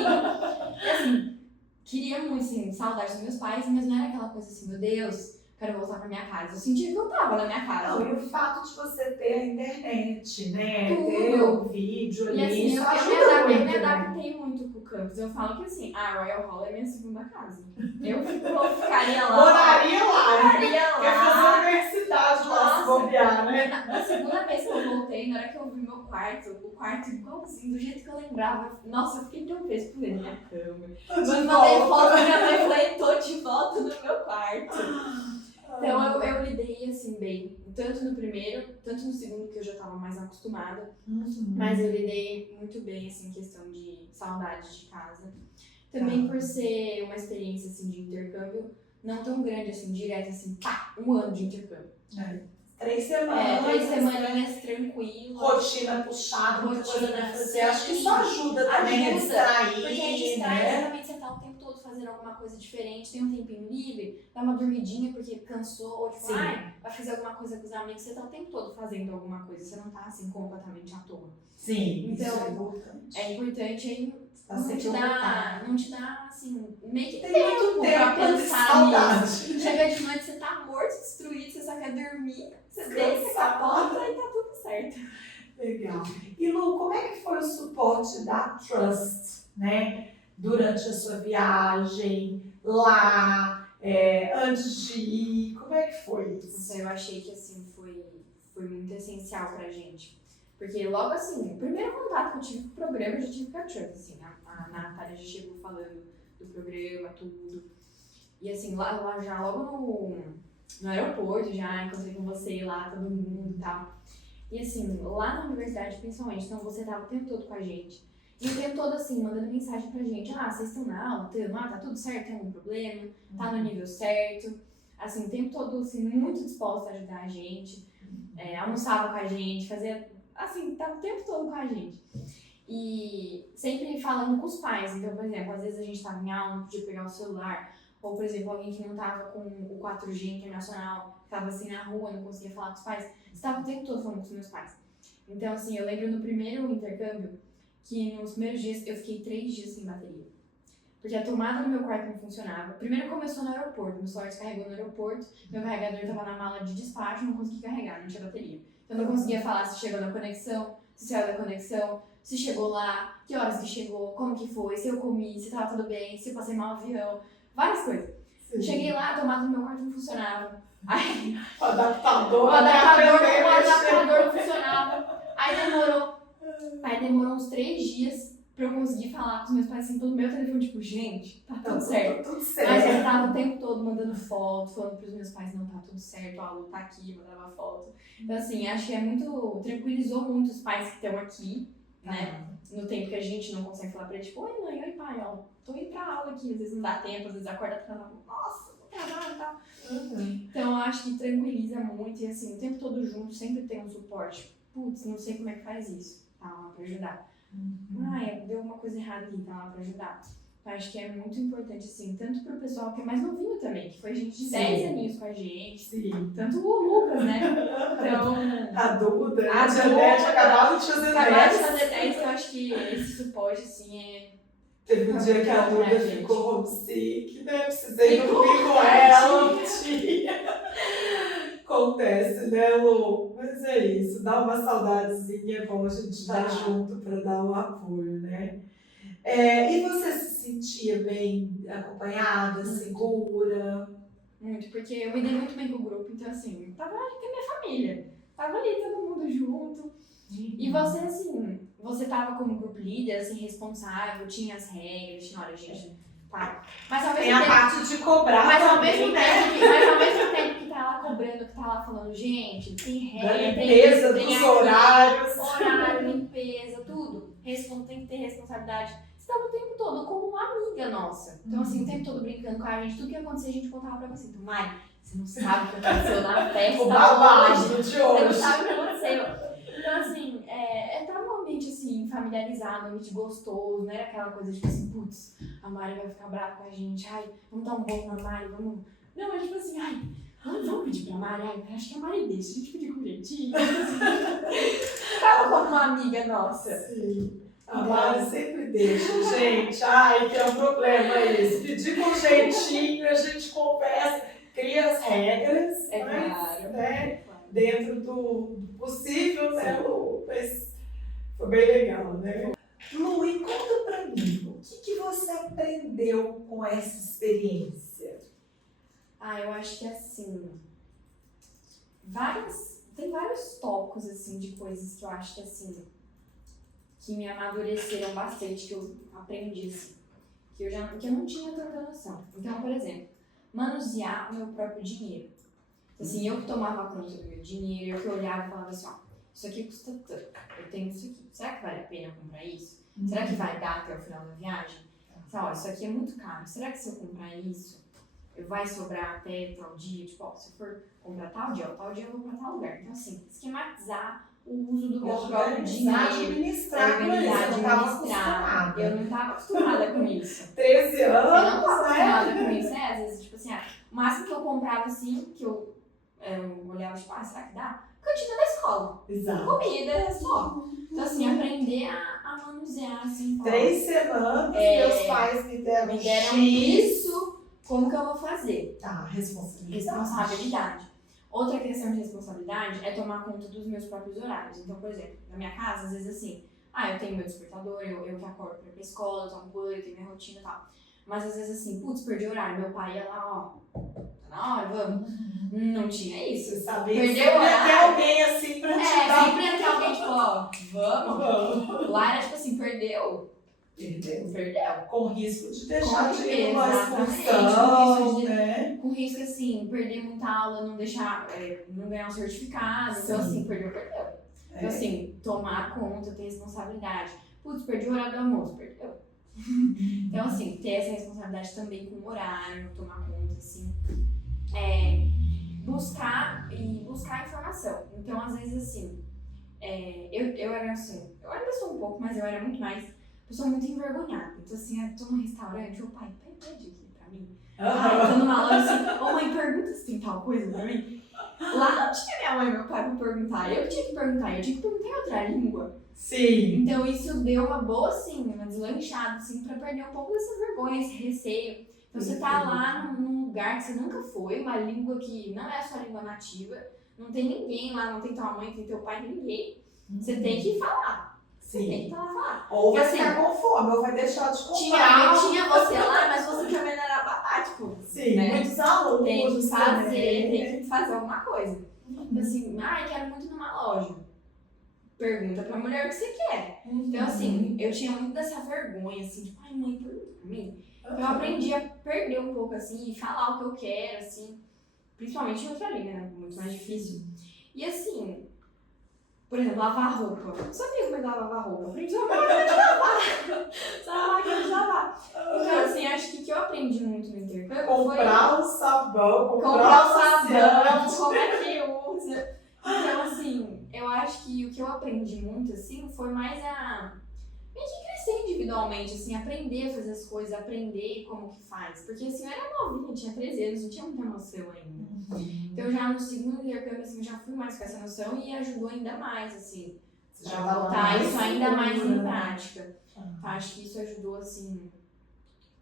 E, assim, queria muito, assim, saudade dos meus pais, mas não era aquela coisa assim, meu Deus, quero voltar pra minha casa. Eu sentia que eu tava na minha casa. Não, e o fato de você ter a internet, né? Tudo. Ter o vídeo ali, E assim, isso eu ajuda muito, me né? adaptei muito com o campus. Eu falo que assim, a Royal Hall é minha segunda casa. Eu ficaria lá. Moraria lá, né? Ficaria Quer fazer lá. universidade lá, se Nossa. bobear, né? Na segunda vez que eu voltei, na hora que eu vi meu quarto, o quarto igualzinho, do jeito que eu lembrava. Nossa, eu fiquei tão feliz por ver minha cama. De Eu mandei volta. foto pra minha mãe e falei, tô de volta no meu quarto. Então eu lidei assim bem, tanto no primeiro, tanto no segundo, que eu já tava mais acostumada, mas eu lidei muito bem, assim, em questão de saudade de casa. Também por ser uma experiência, assim, de intercâmbio, não tão grande, assim, direto, assim, pá, 1 ano de intercâmbio. 3 semanas. 3 semanas tranquilo. Rotina puxada, muita coisa pra fazer. Acho que isso ajuda também a Ajuda, distrair, porque a distrai, né? exatamente, você tá o tempo todo fazendo alguma coisa diferente, tem um tempinho livre, dá uma dormidinha porque cansou, ou tipo, Sim. vai fazer alguma coisa com os amigos, você tá o tempo todo fazendo alguma coisa, você não tá assim completamente à toa. Sim, Então, isso é importante. É importante aí Tá não sempre te ocupado. dá, assim, meio que Tem tempo muito pra tempo de pensar nisso. saudade. Chega de noite, você tá morto, destruído, você só quer dormir, você deita, capota e tá tudo certo. Legal. E Lu, como é que foi o suporte da Trust, né? Durante a sua viagem, lá, antes de ir, como é que foi isso? Nossa, eu achei que, assim, foi muito essencial pra gente. Porque logo assim, o primeiro contato que eu tive com o programa, eu já tive com a Trust, assim, a Natália já chegou falando do programa, tudo. E assim, lá já logo no aeroporto, já encontrei com você lá, todo mundo e tal. E assim, lá na universidade principalmente, então você tava o tempo todo com a gente. E o tempo todo assim, mandando mensagem pra gente, vocês estão na aula, tá tudo certo, tem algum problema, tá no nível certo. Assim, o tempo todo assim, muito disposta a ajudar a gente, almoçava com a gente, fazia, assim, tava o tempo todo com a gente. E sempre falando com os pais, então, por exemplo, às vezes a gente tava em aula, não podia pegar o celular, ou, por exemplo, alguém que não tava com o 4G internacional, tava assim na rua, não conseguia falar com os pais, estava o tempo todo falando com os meus pais. Então, assim, eu lembro no primeiro intercâmbio, que nos primeiros dias eu fiquei 3 dias sem bateria. Porque a tomada no meu quarto não funcionava. Primeiro começou no aeroporto, meu celular descarregou no aeroporto, meu carregador estava na mala de despacho, não conseguia carregar, não tinha bateria. Então eu não conseguia falar se chegou na conexão, se saiu da conexão, se chegou lá, que horas que chegou, como que foi, se eu comi, se tava tudo bem, se eu passei mal no avião, várias coisas. Sim. Cheguei lá, a tomada no meu quarto não funcionava. Aí, O adaptador, o adaptador não funcionava. Aí demorou uns 3 dias pra eu conseguir falar com os meus pais assim pelo meu telefone, tipo, gente, tá tudo certo. Tudo Mas certo. eu tava o tempo todo mandando foto, falando pros meus pais, não, tá tudo certo, a Lu tá aqui, mandava foto. Então, assim, acho que tranquilizou muito os pais que estão aqui, né? No tempo que a gente não consegue falar pra eles, tipo, oi mãe, oi pai, ó, tô indo pra aula aqui, às vezes não dá tempo, às vezes acorda pra falar, nossa, tô trabalho e tal. Então, eu acho que tranquiliza muito e, assim, o tempo todo junto sempre tem um suporte. Putz, não sei como é que faz isso, tá lá pra ajudar. Deu alguma coisa errada ali, tá lá pra ajudar. Então, acho que é muito importante, assim, tanto pro pessoal que é mais novinho também, que foi gente de 10 aninhos com a gente. Sim. Tanto o Lucas, né? Então, A Duda, a a Janete acabaram de fazer acabaram de 10. fazer 10, então eu acho que esse suporte, assim, Teve um dia que a Bom, né, Duda gente? ficou homesick, né? Precisei Ficou, dormir com ela um dia. Acontece, né, Lu? Mas é isso, dá uma saudadezinha, é bom a gente estar junto para dar um apoio, né? E você se sentia bem acompanhada, segura? muito, porque eu me dei muito bem com o grupo, então assim, eu tava ali com a minha família. Tava ali todo mundo junto. E você, assim, você tava como group leader, assim, responsável, tinha as regras, tinha hora, gente, tá. Mas ao Tem mesmo a tempo. parte de cobrar Mas ao também, mesmo né? tempo que tá lá cobrando, que tá lá falando, gente, tem Da regra, tem limpeza isso, tem dos aquilo, horários. horário, limpeza, tudo. Tem que ter responsabilidade. Você tava o tempo todo como uma amiga nossa. Então, assim, o tempo todo brincando com a gente, tudo que acontecia a gente contava pra você. Então, Mari, você não sabe o que aconteceu na festa O babado hoje. de Você não hoje. sabe o que aconteceu. Então, assim, tá num ambiente, assim, familiarizado, um ambiente gostoso, não era aquela coisa tipo assim, putz, a Mari vai ficar brava com a gente, ai, vamos dar um bolo na Mari, vamos. Não, é tipo assim, ai, vamos pedir pra Mari, ai, acho que a Mari deixa, a gente pedir com jeitinho. Tava como uma amiga nossa. Sim. A Mari sempre deixa, gente. Ai, que é um problema esse. Pedir com jeitinho, a gente conversa, cria as regras, mas, Claro. né, dentro do possível, né, Lu? Mas foi bem legal, né? Lu, e conta pra mim, o que você aprendeu com essa experiência? Eu acho que assim, tem vários tópicos assim de coisas que eu acho que assim, que me amadureceram bastante, que eu aprendi assim, que eu não tinha tanta noção. Então, por exemplo, manusear o meu próprio dinheiro. Assim, eu que tomava conta do meu dinheiro, eu que olhava e falava assim, ó, isso aqui custa tanto, eu tenho isso aqui, será que vale a pena comprar isso? Será que vai dar até o final da viagem? Ó, isso aqui é muito caro, será que se eu comprar isso, vai sobrar até tal dia? Tipo, ó, se eu for comprar tal dia eu vou pra tal lugar. Então, assim, esquematizar o uso do meu próprio dinheiro. Administrar com isso, eu não estava acostumada. Eu não estava acostumada com isso. 13 Eu não estava anos, né? acostumada com isso. Às vezes, tipo assim, o máximo que eu comprava assim, que eu olhava, tipo, será que dá? Cantina da escola. Exato. Comida só. Então, assim, aprender a manusear, assim. 3 semanas, meus pais me deram X. Isso, como que eu vou fazer? Tá, Responsabilidade. Outra questão de responsabilidade é tomar conta dos meus próprios horários. Então, por exemplo, na minha casa, às vezes assim, eu tenho meu despertador, eu que acordo pra ir pra escola, eu tomo banho, eu tenho minha rotina e tal. Mas às vezes assim, putz, perdi o horário, meu pai ia lá, ó, tá na hora, vamos. Não tinha isso. Você sabia que Perdeu sempre o ia ter horário. alguém assim pra te dar. Sempre ia ter alguém, tipo, ó, vamos. Lá era tipo assim, perdeu. Com risco de deixar de ir numa Exatamente, excursão, com risco de- né? Com risco, assim, perder muita aula, não deixar, não ganhar um certificado. Então, Sim. assim, perdeu. Então, assim, tomar conta, ter responsabilidade. Putz, perdi o horário do almoço, perdeu. Então, assim, ter essa responsabilidade também com o horário, tomar conta, assim. Buscar informação. Então, às vezes, assim, eu era assim, eu ainda sou um pouco, mas eu era muito mais, pessoa muito envergonhada. Então, assim, eu tô num restaurante, ô pai, pede aqui pra mim. Eu tô numa loja assim, ô mãe, pergunta se tem tal coisa pra mim. Lá não tinha minha mãe e meu pai pra perguntar, eu tinha que perguntar em outra língua. Sim. Então isso deu uma boa, assim, uma deslanchada, assim, pra perder um pouco dessa vergonha, esse receio. Então você tá lá num lugar que você nunca foi, uma língua que não é a sua língua nativa, não tem ninguém lá, não tem tua mãe, não tem teu pai, ninguém. Você tem que falar. Você tem que estar lá falar. Ou vai Assim, ficar com fome, ou vai deixar de comprar. Tinha você lá, mas você também não era babático. Sim, né? muitos alunos. Tem que fazer alguma coisa. Então, assim, quero muito ir numa loja. pergunta pra mulher o que você quer. Então, assim, eu tinha muito dessa vergonha, assim, tipo, ai, mãe, pergunta pra mim. Então, eu aprendi a perder um pouco, assim, e falar o que eu quero, assim, principalmente em outra língua, né? Muito mais difícil. E, assim, por exemplo, lavar roupa. Eu não sabia como é que lavava roupa. Aprendi só uma máquina de lavar. Só uma máquina de lavar. Então, assim, acho que o que eu aprendi muito no intercâmbio Comprar o sabão, comprar o sabão, como é que usa. Então, assim, eu acho que o que eu aprendi muito, assim, foi mais a meio que crescer individualmente, assim, aprender a fazer as coisas, aprender como que faz. Porque, assim, eu era novinha, tinha 13 anos, não tinha muita noção ainda. Então, já no segundo intercâmbio, assim, eu já fui mais com essa noção e ajudou ainda mais, assim, Você já a tava botar mais isso ainda mais em segura, né? prática. Então, acho que isso ajudou, assim,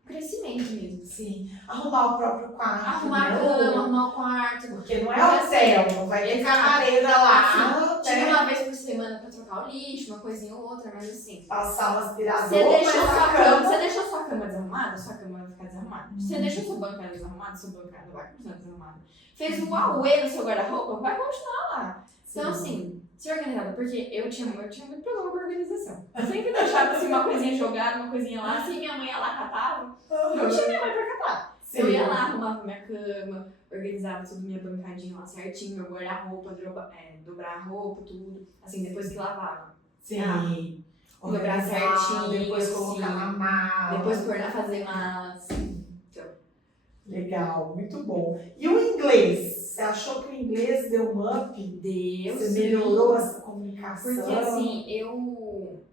o crescimento mesmo. Sim. Arrumar o próprio quarto. Arrumar a né? cama, arrumar o quarto. Porque não é hotel, não vai ter camareira lá, Assim, tinha né? uma vez por semana pra trocar o lixo, uma coisinha ou outra, mas assim. Passar um aspirador, Você deixou mas sua a cama, você deixou sua cama desarrumada, sua cama vai ficar desarrumada. Você Uhum. deixou sua bancada desarrumada, sua bancada vai continuar desarrumada. Fez um auê no seu guarda-roupa, vai continuar lá. Então, assim, ser organizada, porque eu tinha muito problema com organização. Eu sempre deixava assim, uma coisinha jogada, uma coisinha lá, assim, minha mãe ia lá, catava. Não tinha minha mãe pra catar. Eu ia lá, arrumava minha cama, organizava tudo, minha bancadinha lá certinho, meu guarda-roupa, dobrar a roupa, tudo. Assim, depois que lavava. Sim. Dobrar Organizar, certinho, depois colocar sim. na mala. Depois pôr na fazer malas. Legal, muito bom. E o inglês? Você achou que o inglês deu um up? Deus. Você melhorou essa comunicação? Porque assim, eu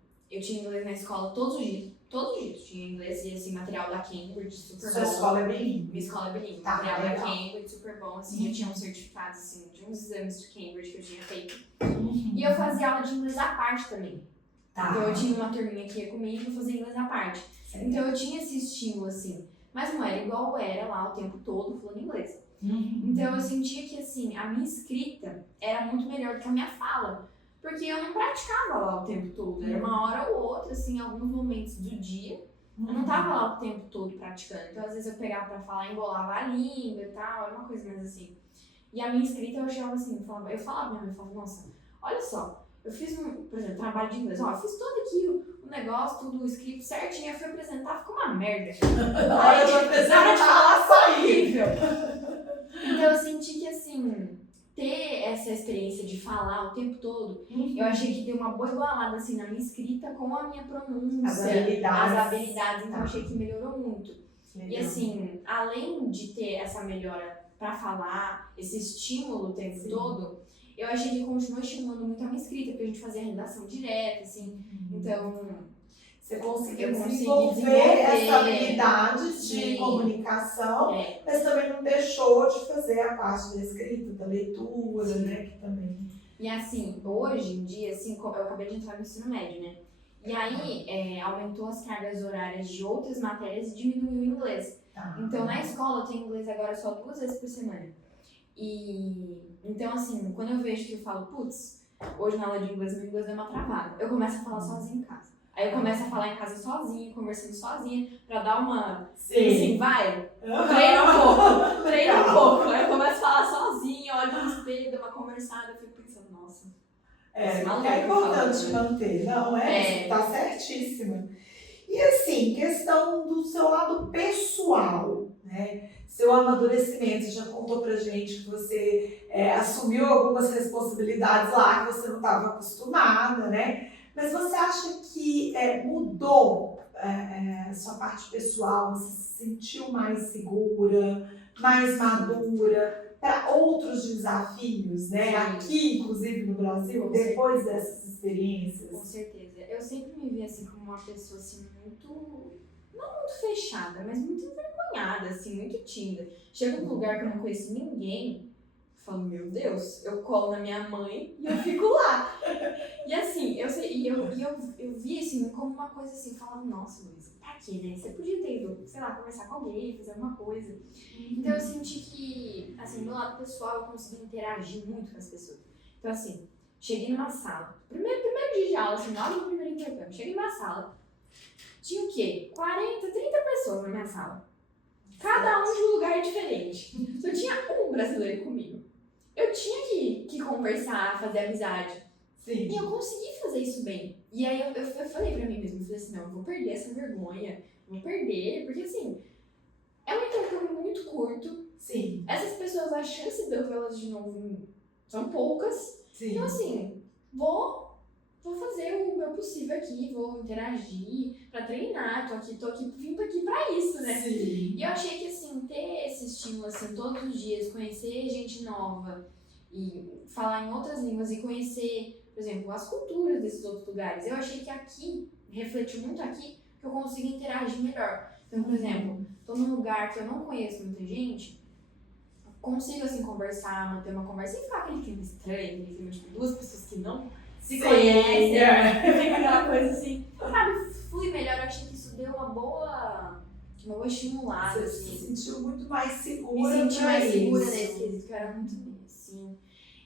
tinha inglês na escola todos os dias. Todos os dias tinha inglês e assim, material da Cambridge, super Sua bom. escola é bilíngue? Minha escola é bilíngue. Tá, Material legal. da Cambridge, super bom. Assim, eu tinha uns certificados assim, de uns exames de Cambridge que eu tinha feito. E eu fazia aula de inglês à parte também. Tá. Então eu tinha uma turminha que ia comigo e fazia inglês à parte. Então eu tinha esse estímulo assim. Mas não era igual era lá o tempo todo falando inglês. Então eu sentia que assim, a minha escrita era muito melhor do que a minha fala. Porque eu não praticava lá o tempo todo. Era uma hora ou outra, assim, em alguns momentos do dia. Eu não tava lá o tempo todo praticando. Então às vezes eu pegava pra falar, embolava a língua e tal, era uma coisa mais assim. E a minha escrita eu achava assim, eu falava minha mãe, eu falava, nossa, olha só, eu fiz por exemplo, trabalho de inglês, ó, eu fiz todo aqui o negócio, tudo escrito certinho, eu fui apresentar, ficou uma merda. Aí eu na hora de falar, sair. horrível. Então eu senti que assim, ter essa experiência de falar o tempo todo, eu achei que deu uma boa igualada assim na minha escrita com a minha pronúncia, As as habilidades, então eu achei que melhorou muito. Legal. E assim, além de ter essa melhora pra falar, esse estímulo o tempo todo, eu achei que continuou estimulando muito a minha escrita, porque a gente fazia redação direta, assim, então Você conseguiu eu consegui desenvolver essa habilidade de Sim. comunicação, mas também não deixou de fazer a parte da escrita, da leitura, né? Que também. E assim, hoje em dia, assim, eu acabei de entrar no ensino médio, né? E aí, aumentou as cargas horárias de outras matérias e diminuiu o inglês. Tá. Então, na escola, eu tenho inglês agora só 2 vezes por semana. E, então, assim, quando eu vejo que eu falo, putz, hoje na aula de inglês, meu inglês deu uma travada, eu começo a falar sozinha em casa. Aí eu começo a falar em casa sozinha, conversando sozinha, pra dar uma, assim, vai, treina um pouco. Aí eu começo a falar sozinha, olho no espelho, dou uma conversada, eu fico pensando, nossa. É importante manter, não é? Tá certíssima. E assim, questão do seu lado pessoal, né? Seu amadurecimento, você já contou pra gente que você assumiu algumas responsabilidades lá que você não estava acostumada, né? Mas você acha que mudou a sua parte pessoal? Você se sentiu mais segura, mais madura para outros desafios, né? Sim. Aqui, inclusive no Brasil, Com depois dessas experiências? Com certeza. Eu sempre me vi assim como uma pessoa assim não muito fechada, mas muito envergonhada, assim, muito tímida. Chego num lugar que eu não conheço ninguém, falo, meu Deus, eu colo na minha mãe e eu fico lá. E assim, eu vi assim como uma coisa assim, falando, nossa, Luísa, pra quê, né? Você podia ter ido, sei lá, conversar com alguém, fazer alguma coisa. Então eu senti que, assim, do lado pessoal, eu consegui interagir muito com as pessoas. Então assim, cheguei numa sala, primeiro dia de aula, assim, logo no primeiro intercâmbio, cheguei numa sala, tinha o quê? 40, 30 pessoas na minha sala. Cada um de um lugar diferente. Só tinha um brasileiro comigo. Eu tinha que conversar, fazer amizade. Sim. E eu consegui fazer isso bem. E aí eu falei pra mim mesma, eu falei assim, não, eu vou perder essa vergonha, eu vou perder, porque assim, é um intercâmbio muito curto. Sim. Essas pessoas, a chance de eu vê-las de novo são poucas. Sim. Então assim, vou fazer o meu possível aqui, vou interagir pra treinar, vindo aqui pra isso, né? Sim. E eu achei que assim, ter esse estímulo assim, todos os dias, conhecer gente nova e falar em outras línguas e conhecer, por exemplo, as culturas desses outros lugares, eu achei que aqui, refletiu muito aqui, que eu consigo interagir melhor. Então, por exemplo, tô num lugar que eu não conheço muita gente, consigo assim conversar, manter uma conversa sem ficar aquele clima estranho, aquele clima tipo duas pessoas que não se conhecem, fica aquela coisa assim, sabe, flui melhor. Eu achei que isso deu uma boa estimulada, Você assim. se sentiu muito mais segura. Me senti mais segura isso. nesse quesito, que eu era muito bem, assim.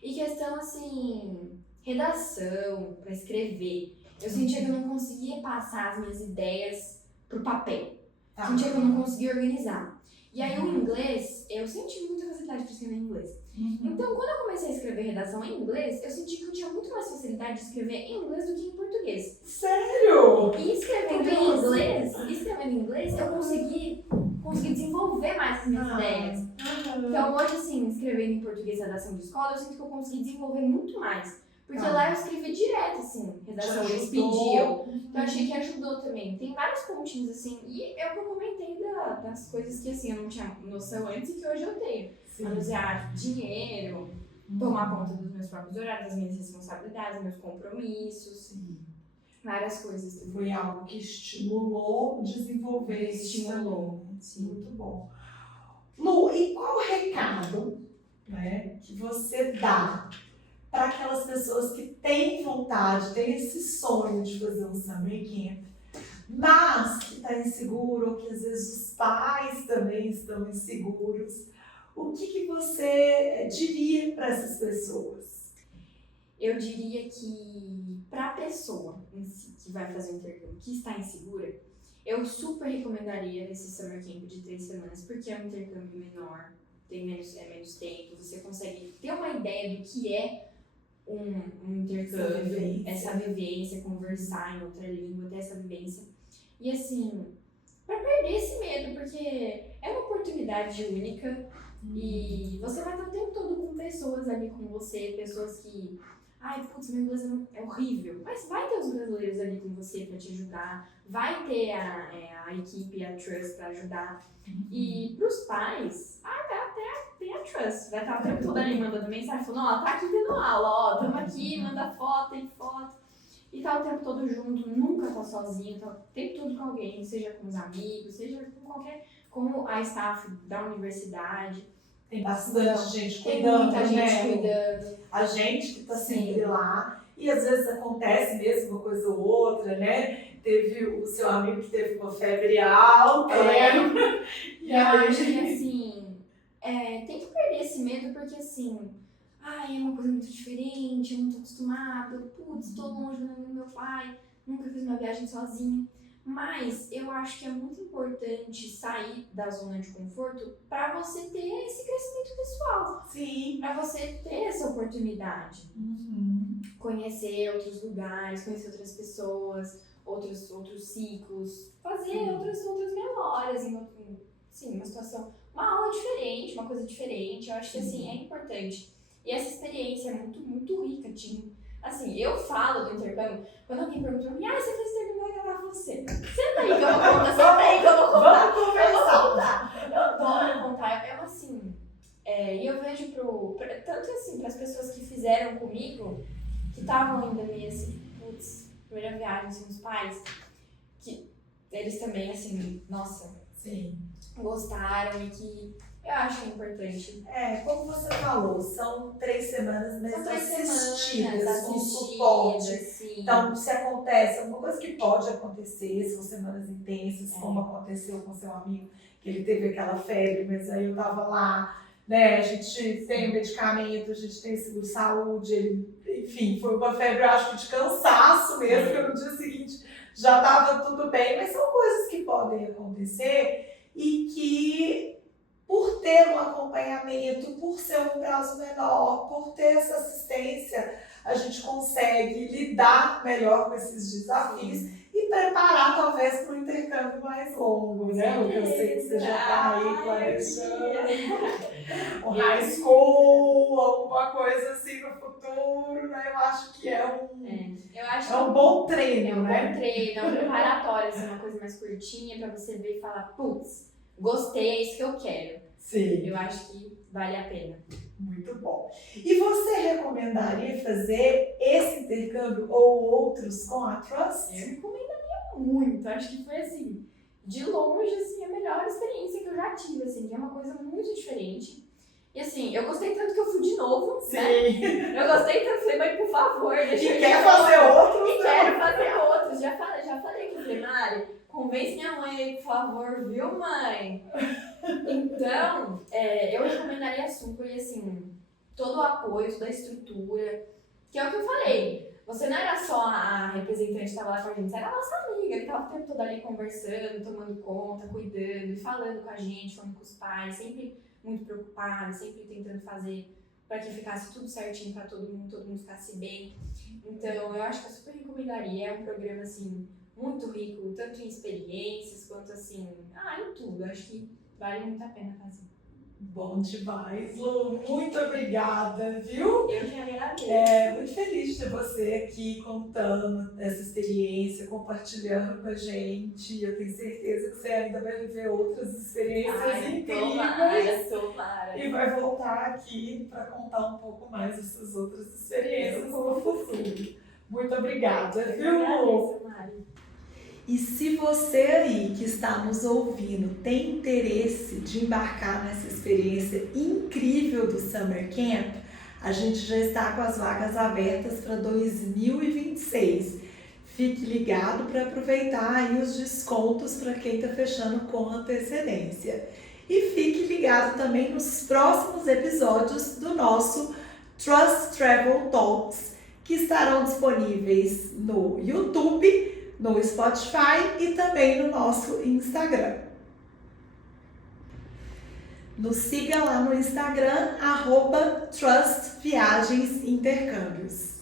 E questão, assim, redação, pra escrever. Eu sentia que eu não conseguia passar as minhas ideias pro papel. Tá. Sentia que eu não conseguia organizar. E aí o inglês, eu senti muita facilidade para escrever em inglês. Então, quando eu comecei a escrever redação em inglês, eu senti que eu tinha muito mais facilidade de escrever em inglês do que em português. Sério? E escrevendo em inglês, eu consegui desenvolver mais as minhas ideias. Então, hoje, assim, escrevendo em português redação de escola, eu sinto que eu consegui desenvolver muito mais. Porque lá eu escrevi direto, assim, redação, eles pediam. Então, eu achei que ajudou também. Tem vários pontinhos, assim, e é o que eu comentei das coisas que, assim, eu não tinha noção antes e que hoje eu tenho. Manusear dinheiro, tomar conta dos meus próprios horários, das minhas responsabilidades, meus compromissos. Sim. Várias coisas também. Foi algo que estimulou desenvolver esse Estimulou, sim. Muito bom. Lu, e qual o recado, né, que você dá para aquelas pessoas que têm vontade, têm esse sonho de fazer um summer camp, mas que está inseguro, ou que às vezes os pais também estão inseguros? O que você diria para essas pessoas? Eu diria que para a pessoa em si, que vai fazer o intercâmbio, que está insegura, eu super recomendaria esse summer camp de 3 semanas, porque é um intercâmbio menor, tem menos tempo, você consegue ter uma ideia do que é um intercâmbio, essa vivência, conversar em outra língua, ter essa vivência. E assim, para perder esse medo, porque é uma oportunidade única e você vai estar o tempo todo com pessoas ali com você, pessoas que, ai, putz, meu inglês é horrível, mas vai ter os brasileiros ali com você para te ajudar, vai ter a equipe, a Trust para ajudar. E pros pais, tem a Trust, vai estar o tempo todo ali mandando mensagem, falando, ó, tá aqui tendo aula, ó, tamo aqui, manda foto, tem foto. E tá o tempo todo junto, nunca tá sozinho, tá o tempo todo com alguém, seja com os amigos, seja com a staff da universidade. Tem bastante gente Tem cuidando, muita gente né? cuidando. A gente que tá sempre lá, e às vezes acontece mesmo uma coisa ou outra, né? Teve o seu amigo que teve uma febre alta, né? E eu acho que assim, tem que perder esse medo, porque assim, é uma coisa muito diferente, eu não tô acostumada, putz, tô longe do meu pai, nunca fiz uma viagem sozinha. Mas eu acho que é muito importante sair da zona de conforto para você ter esse crescimento pessoal. Sim. Para você ter essa oportunidade. Conhecer outros lugares, conhecer outras pessoas, outros ciclos, fazer outras memórias em uma situação, uma aula diferente, uma coisa diferente. Eu acho que assim, é importante. E essa experiência é muito, muito rica, Assim, eu falo do intercâmbio, quando alguém pergunta pra mim, você fez intercâmbio, eu vou gravar você. Senta aí que eu vou contar, Vamos conversar. Eu adoro contar. Assim, e eu vejo tanto assim, para as pessoas que fizeram comigo, que estavam ainda meio assim, putz, primeira viagem sem os pais, que eles também, assim, nossa, sim, gostaram e que eu acho importante. Como você falou, são 3 semanas, mas São 3 assistidas, com suporte. Sim. Então, se acontece, uma coisa que pode acontecer, são semanas intensas, como aconteceu com seu amigo, que ele teve aquela febre, mas aí eu tava lá, né, a gente tem o medicamento, a gente tem seguro-saúde, enfim, foi uma febre, eu acho que de cansaço mesmo, porque no dia seguinte já tava tudo bem, mas são coisas que podem acontecer e que, por ter um acompanhamento, por ser um prazo menor, por ter essa assistência, a gente consegue lidar melhor com esses desafios e preparar talvez para um intercâmbio mais longo, né? Porque eu sei que você já está aí planejando um high school, alguma coisa assim no futuro, né? Eu acho que Eu acho é um bom treino, é um né? bom treino, é um preparatório, assim, uma coisa mais curtinha pra você ver e falar, putz, gostei, é isso que eu quero. Sim. Eu acho que vale a pena. Muito bom. E você recomendaria fazer esse intercâmbio ou outros com a Trust? Eu recomendaria muito, acho que foi assim, de longe, assim, a melhor experiência que eu já tive, assim, que é uma coisa muito diferente. E assim, eu gostei tanto que eu fui de novo, Sim. né? Eu gostei tanto, falei, mãe, por favor, deixa eu ir. E quer fazer outros? E quero fazer outros. Já falei com o falei, Mari, convence minha mãe aí, por favor, viu, mãe? Então, eu recomendaria super, e assim, todo o apoio, toda a estrutura, que é o que eu falei. Você não era só a representante que estava lá com a gente, você era a nossa amiga, que estava o tempo todo ali conversando, tomando conta, cuidando, e falando com a gente, falando com os pais, sempre muito preocupada, sempre tentando fazer para que ficasse tudo certinho para todo mundo ficasse bem. Então, eu acho que eu super recomendaria. É um programa, assim, muito rico, tanto em experiências quanto, assim, em tudo. Eu acho que vale muito a pena fazer. Bom demais, Lu. Muito obrigada, viu? Eu que agradeço. Muito feliz de ter você aqui contando essa experiência, compartilhando com a gente. Eu tenho certeza que você ainda vai viver outras experiências incríveis. Tomara. E vai voltar aqui para contar um pouco mais dessas outras experiências no futuro. Muito obrigada, viu, Lu? Agradeço, Mari. E se você aí que está nos ouvindo tem interesse de embarcar nessa experiência incrível do Summer Camp, a gente já está com as vagas abertas para 2026. Fique ligado para aproveitar aí os descontos para quem está fechando com antecedência. E fique ligado também nos próximos episódios do nosso Trust Travel Talks, que estarão disponíveis no YouTube, no Spotify e também no nosso Instagram. Nos siga lá no Instagram, @TrustViagensIntercâmbios.